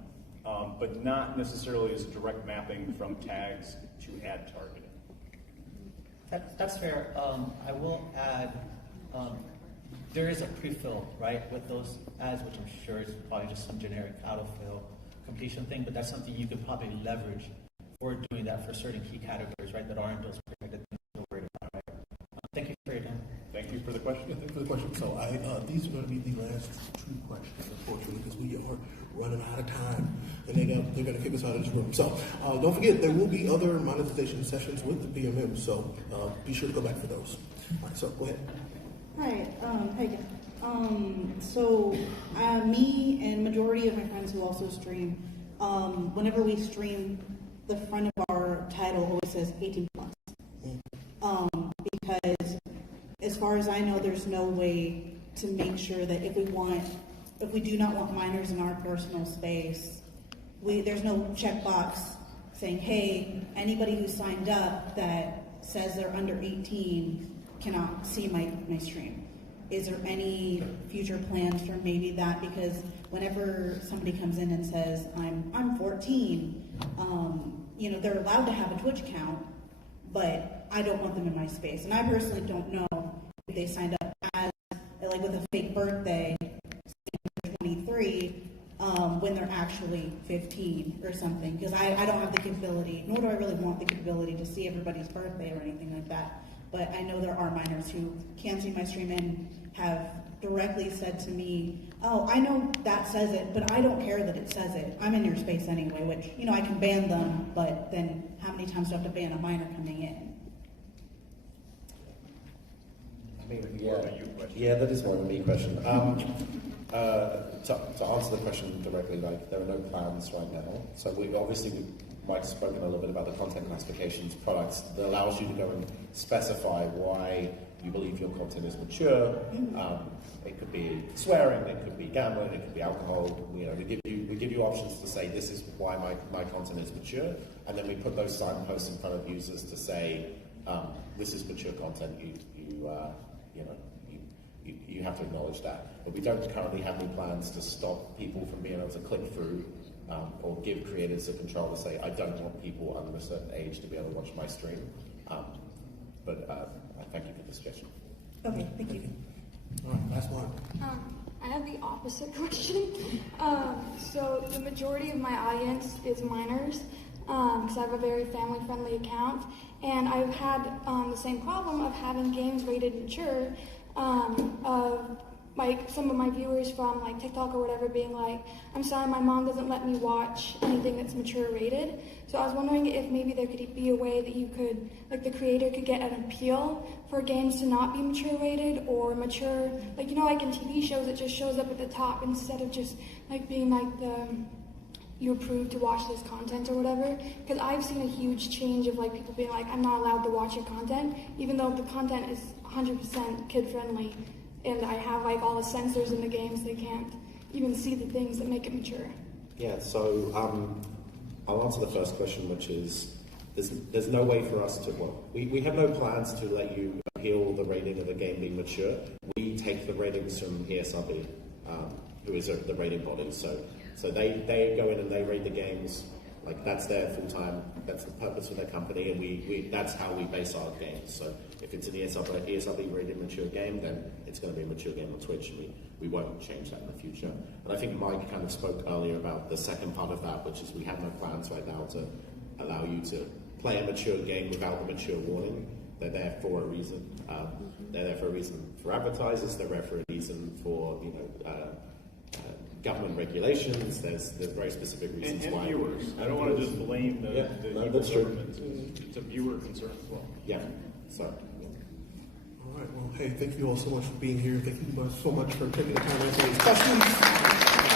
but not necessarily as a direct mapping from tags to ad targeting. That's fair. I will add, there is a pre-fill, right, with those ads, which I'm sure is probably just some generic autofill completion thing, but that's something you could probably leverage for doing that for certain key categories, right, that aren't those protected things we're worried about, right? Thank you for your time. Thank you for the question. Yeah, thank you for the question. So these are going to be the last two questions, unfortunately, because we are running out of time, and they're going to kick us out of this room. So don't forget, there will be other monetization sessions with the PMM, so be sure to go back for those. All right, so go ahead. Hi, hey again. So me and majority of my friends who also stream, whenever we stream, the front of our title always says 18 plus. Because as far as I know, there's no way to make sure that if we do not want minors in our personal space, there's no checkbox saying, hey, anybody who signed up that says they're under 18 cannot see my stream. Is there any future plans for maybe that? Because whenever somebody comes in and says, I'm 14, you know, they're allowed to have a Twitch account, but I don't want them in my space. And I personally don't know if they signed up as, like, with a fake birthday, 23, when they're actually 15 or something. Because I don't have the capability, nor do I really want the capability to see everybody's birthday or anything like that. But I know there are minors who can see my stream and have directly said to me, oh, I know that says it, but I don't care that it says it. I'm in your space anyway, which, you know, I can ban them, but then how many times do I have to ban a minor coming in? I mean, yeah, that is more of a me question. To answer the question directly, like, there are no plans right now. So we might have spoken a little bit about the content classifications products that allows you to go and specify why you believe your content is mature. It could be swearing, it could be gambling, it could be alcohol. You know, we give you options to say this is why my content is mature, and then we put those signposts in front of users to say this is mature content. You have to acknowledge that. But we don't currently have any plans to stop people from being able to click through or give creators the control to say, I don't want people under a certain age to be able to watch my stream. But I thank you for the suggestion. Okay, thank you. All right, last one. I have the opposite question. So the majority of my audience is minors. because I have a very family-friendly account, and I've had the same problem of having games rated mature, of like some of my viewers from like TikTok or whatever being like, I'm sorry, my mom doesn't let me watch anything that's mature rated. So I was wondering if maybe there could be a way that you could, like the creator could get an appeal for games to not be mature rated or mature, like, you know, like in TV shows it just shows up at the top instead of just like being like the, you're approved to watch this content or whatever. Because I've seen a huge change of like people being like, I'm not allowed to watch your content, even though the content is 100% kid friendly. And I have like all the sensors in the games, they can't even see the things that make it mature. Yeah, so I'll answer the first question, which is there's no way for us to, well, we have no plans to let you appeal the rating of a game being mature. We take the ratings from ESRB, who is the rating body. So they go in and they rate the games. Like that's their full-time, that's the purpose of their company, and we that's how we base our games. So if it's an ESRB rated mature game, then it's going to be a mature game on Twitch, and we won't change that in the future. And I think Mike kind of spoke earlier about the second part of that, which is we have no plans right now to allow you to play a mature game without the mature warning. They're there for a reason. They're there for a reason for advertisers. They're there for a reason for government regulations. There's very specific reasons and why. Viewers. I don't want to just blame the that's true. government. It's a viewer concern as well. Yeah. So. All right. Well, hey, thank you all so much for being here. Thank you so much for taking the time to answer these questions.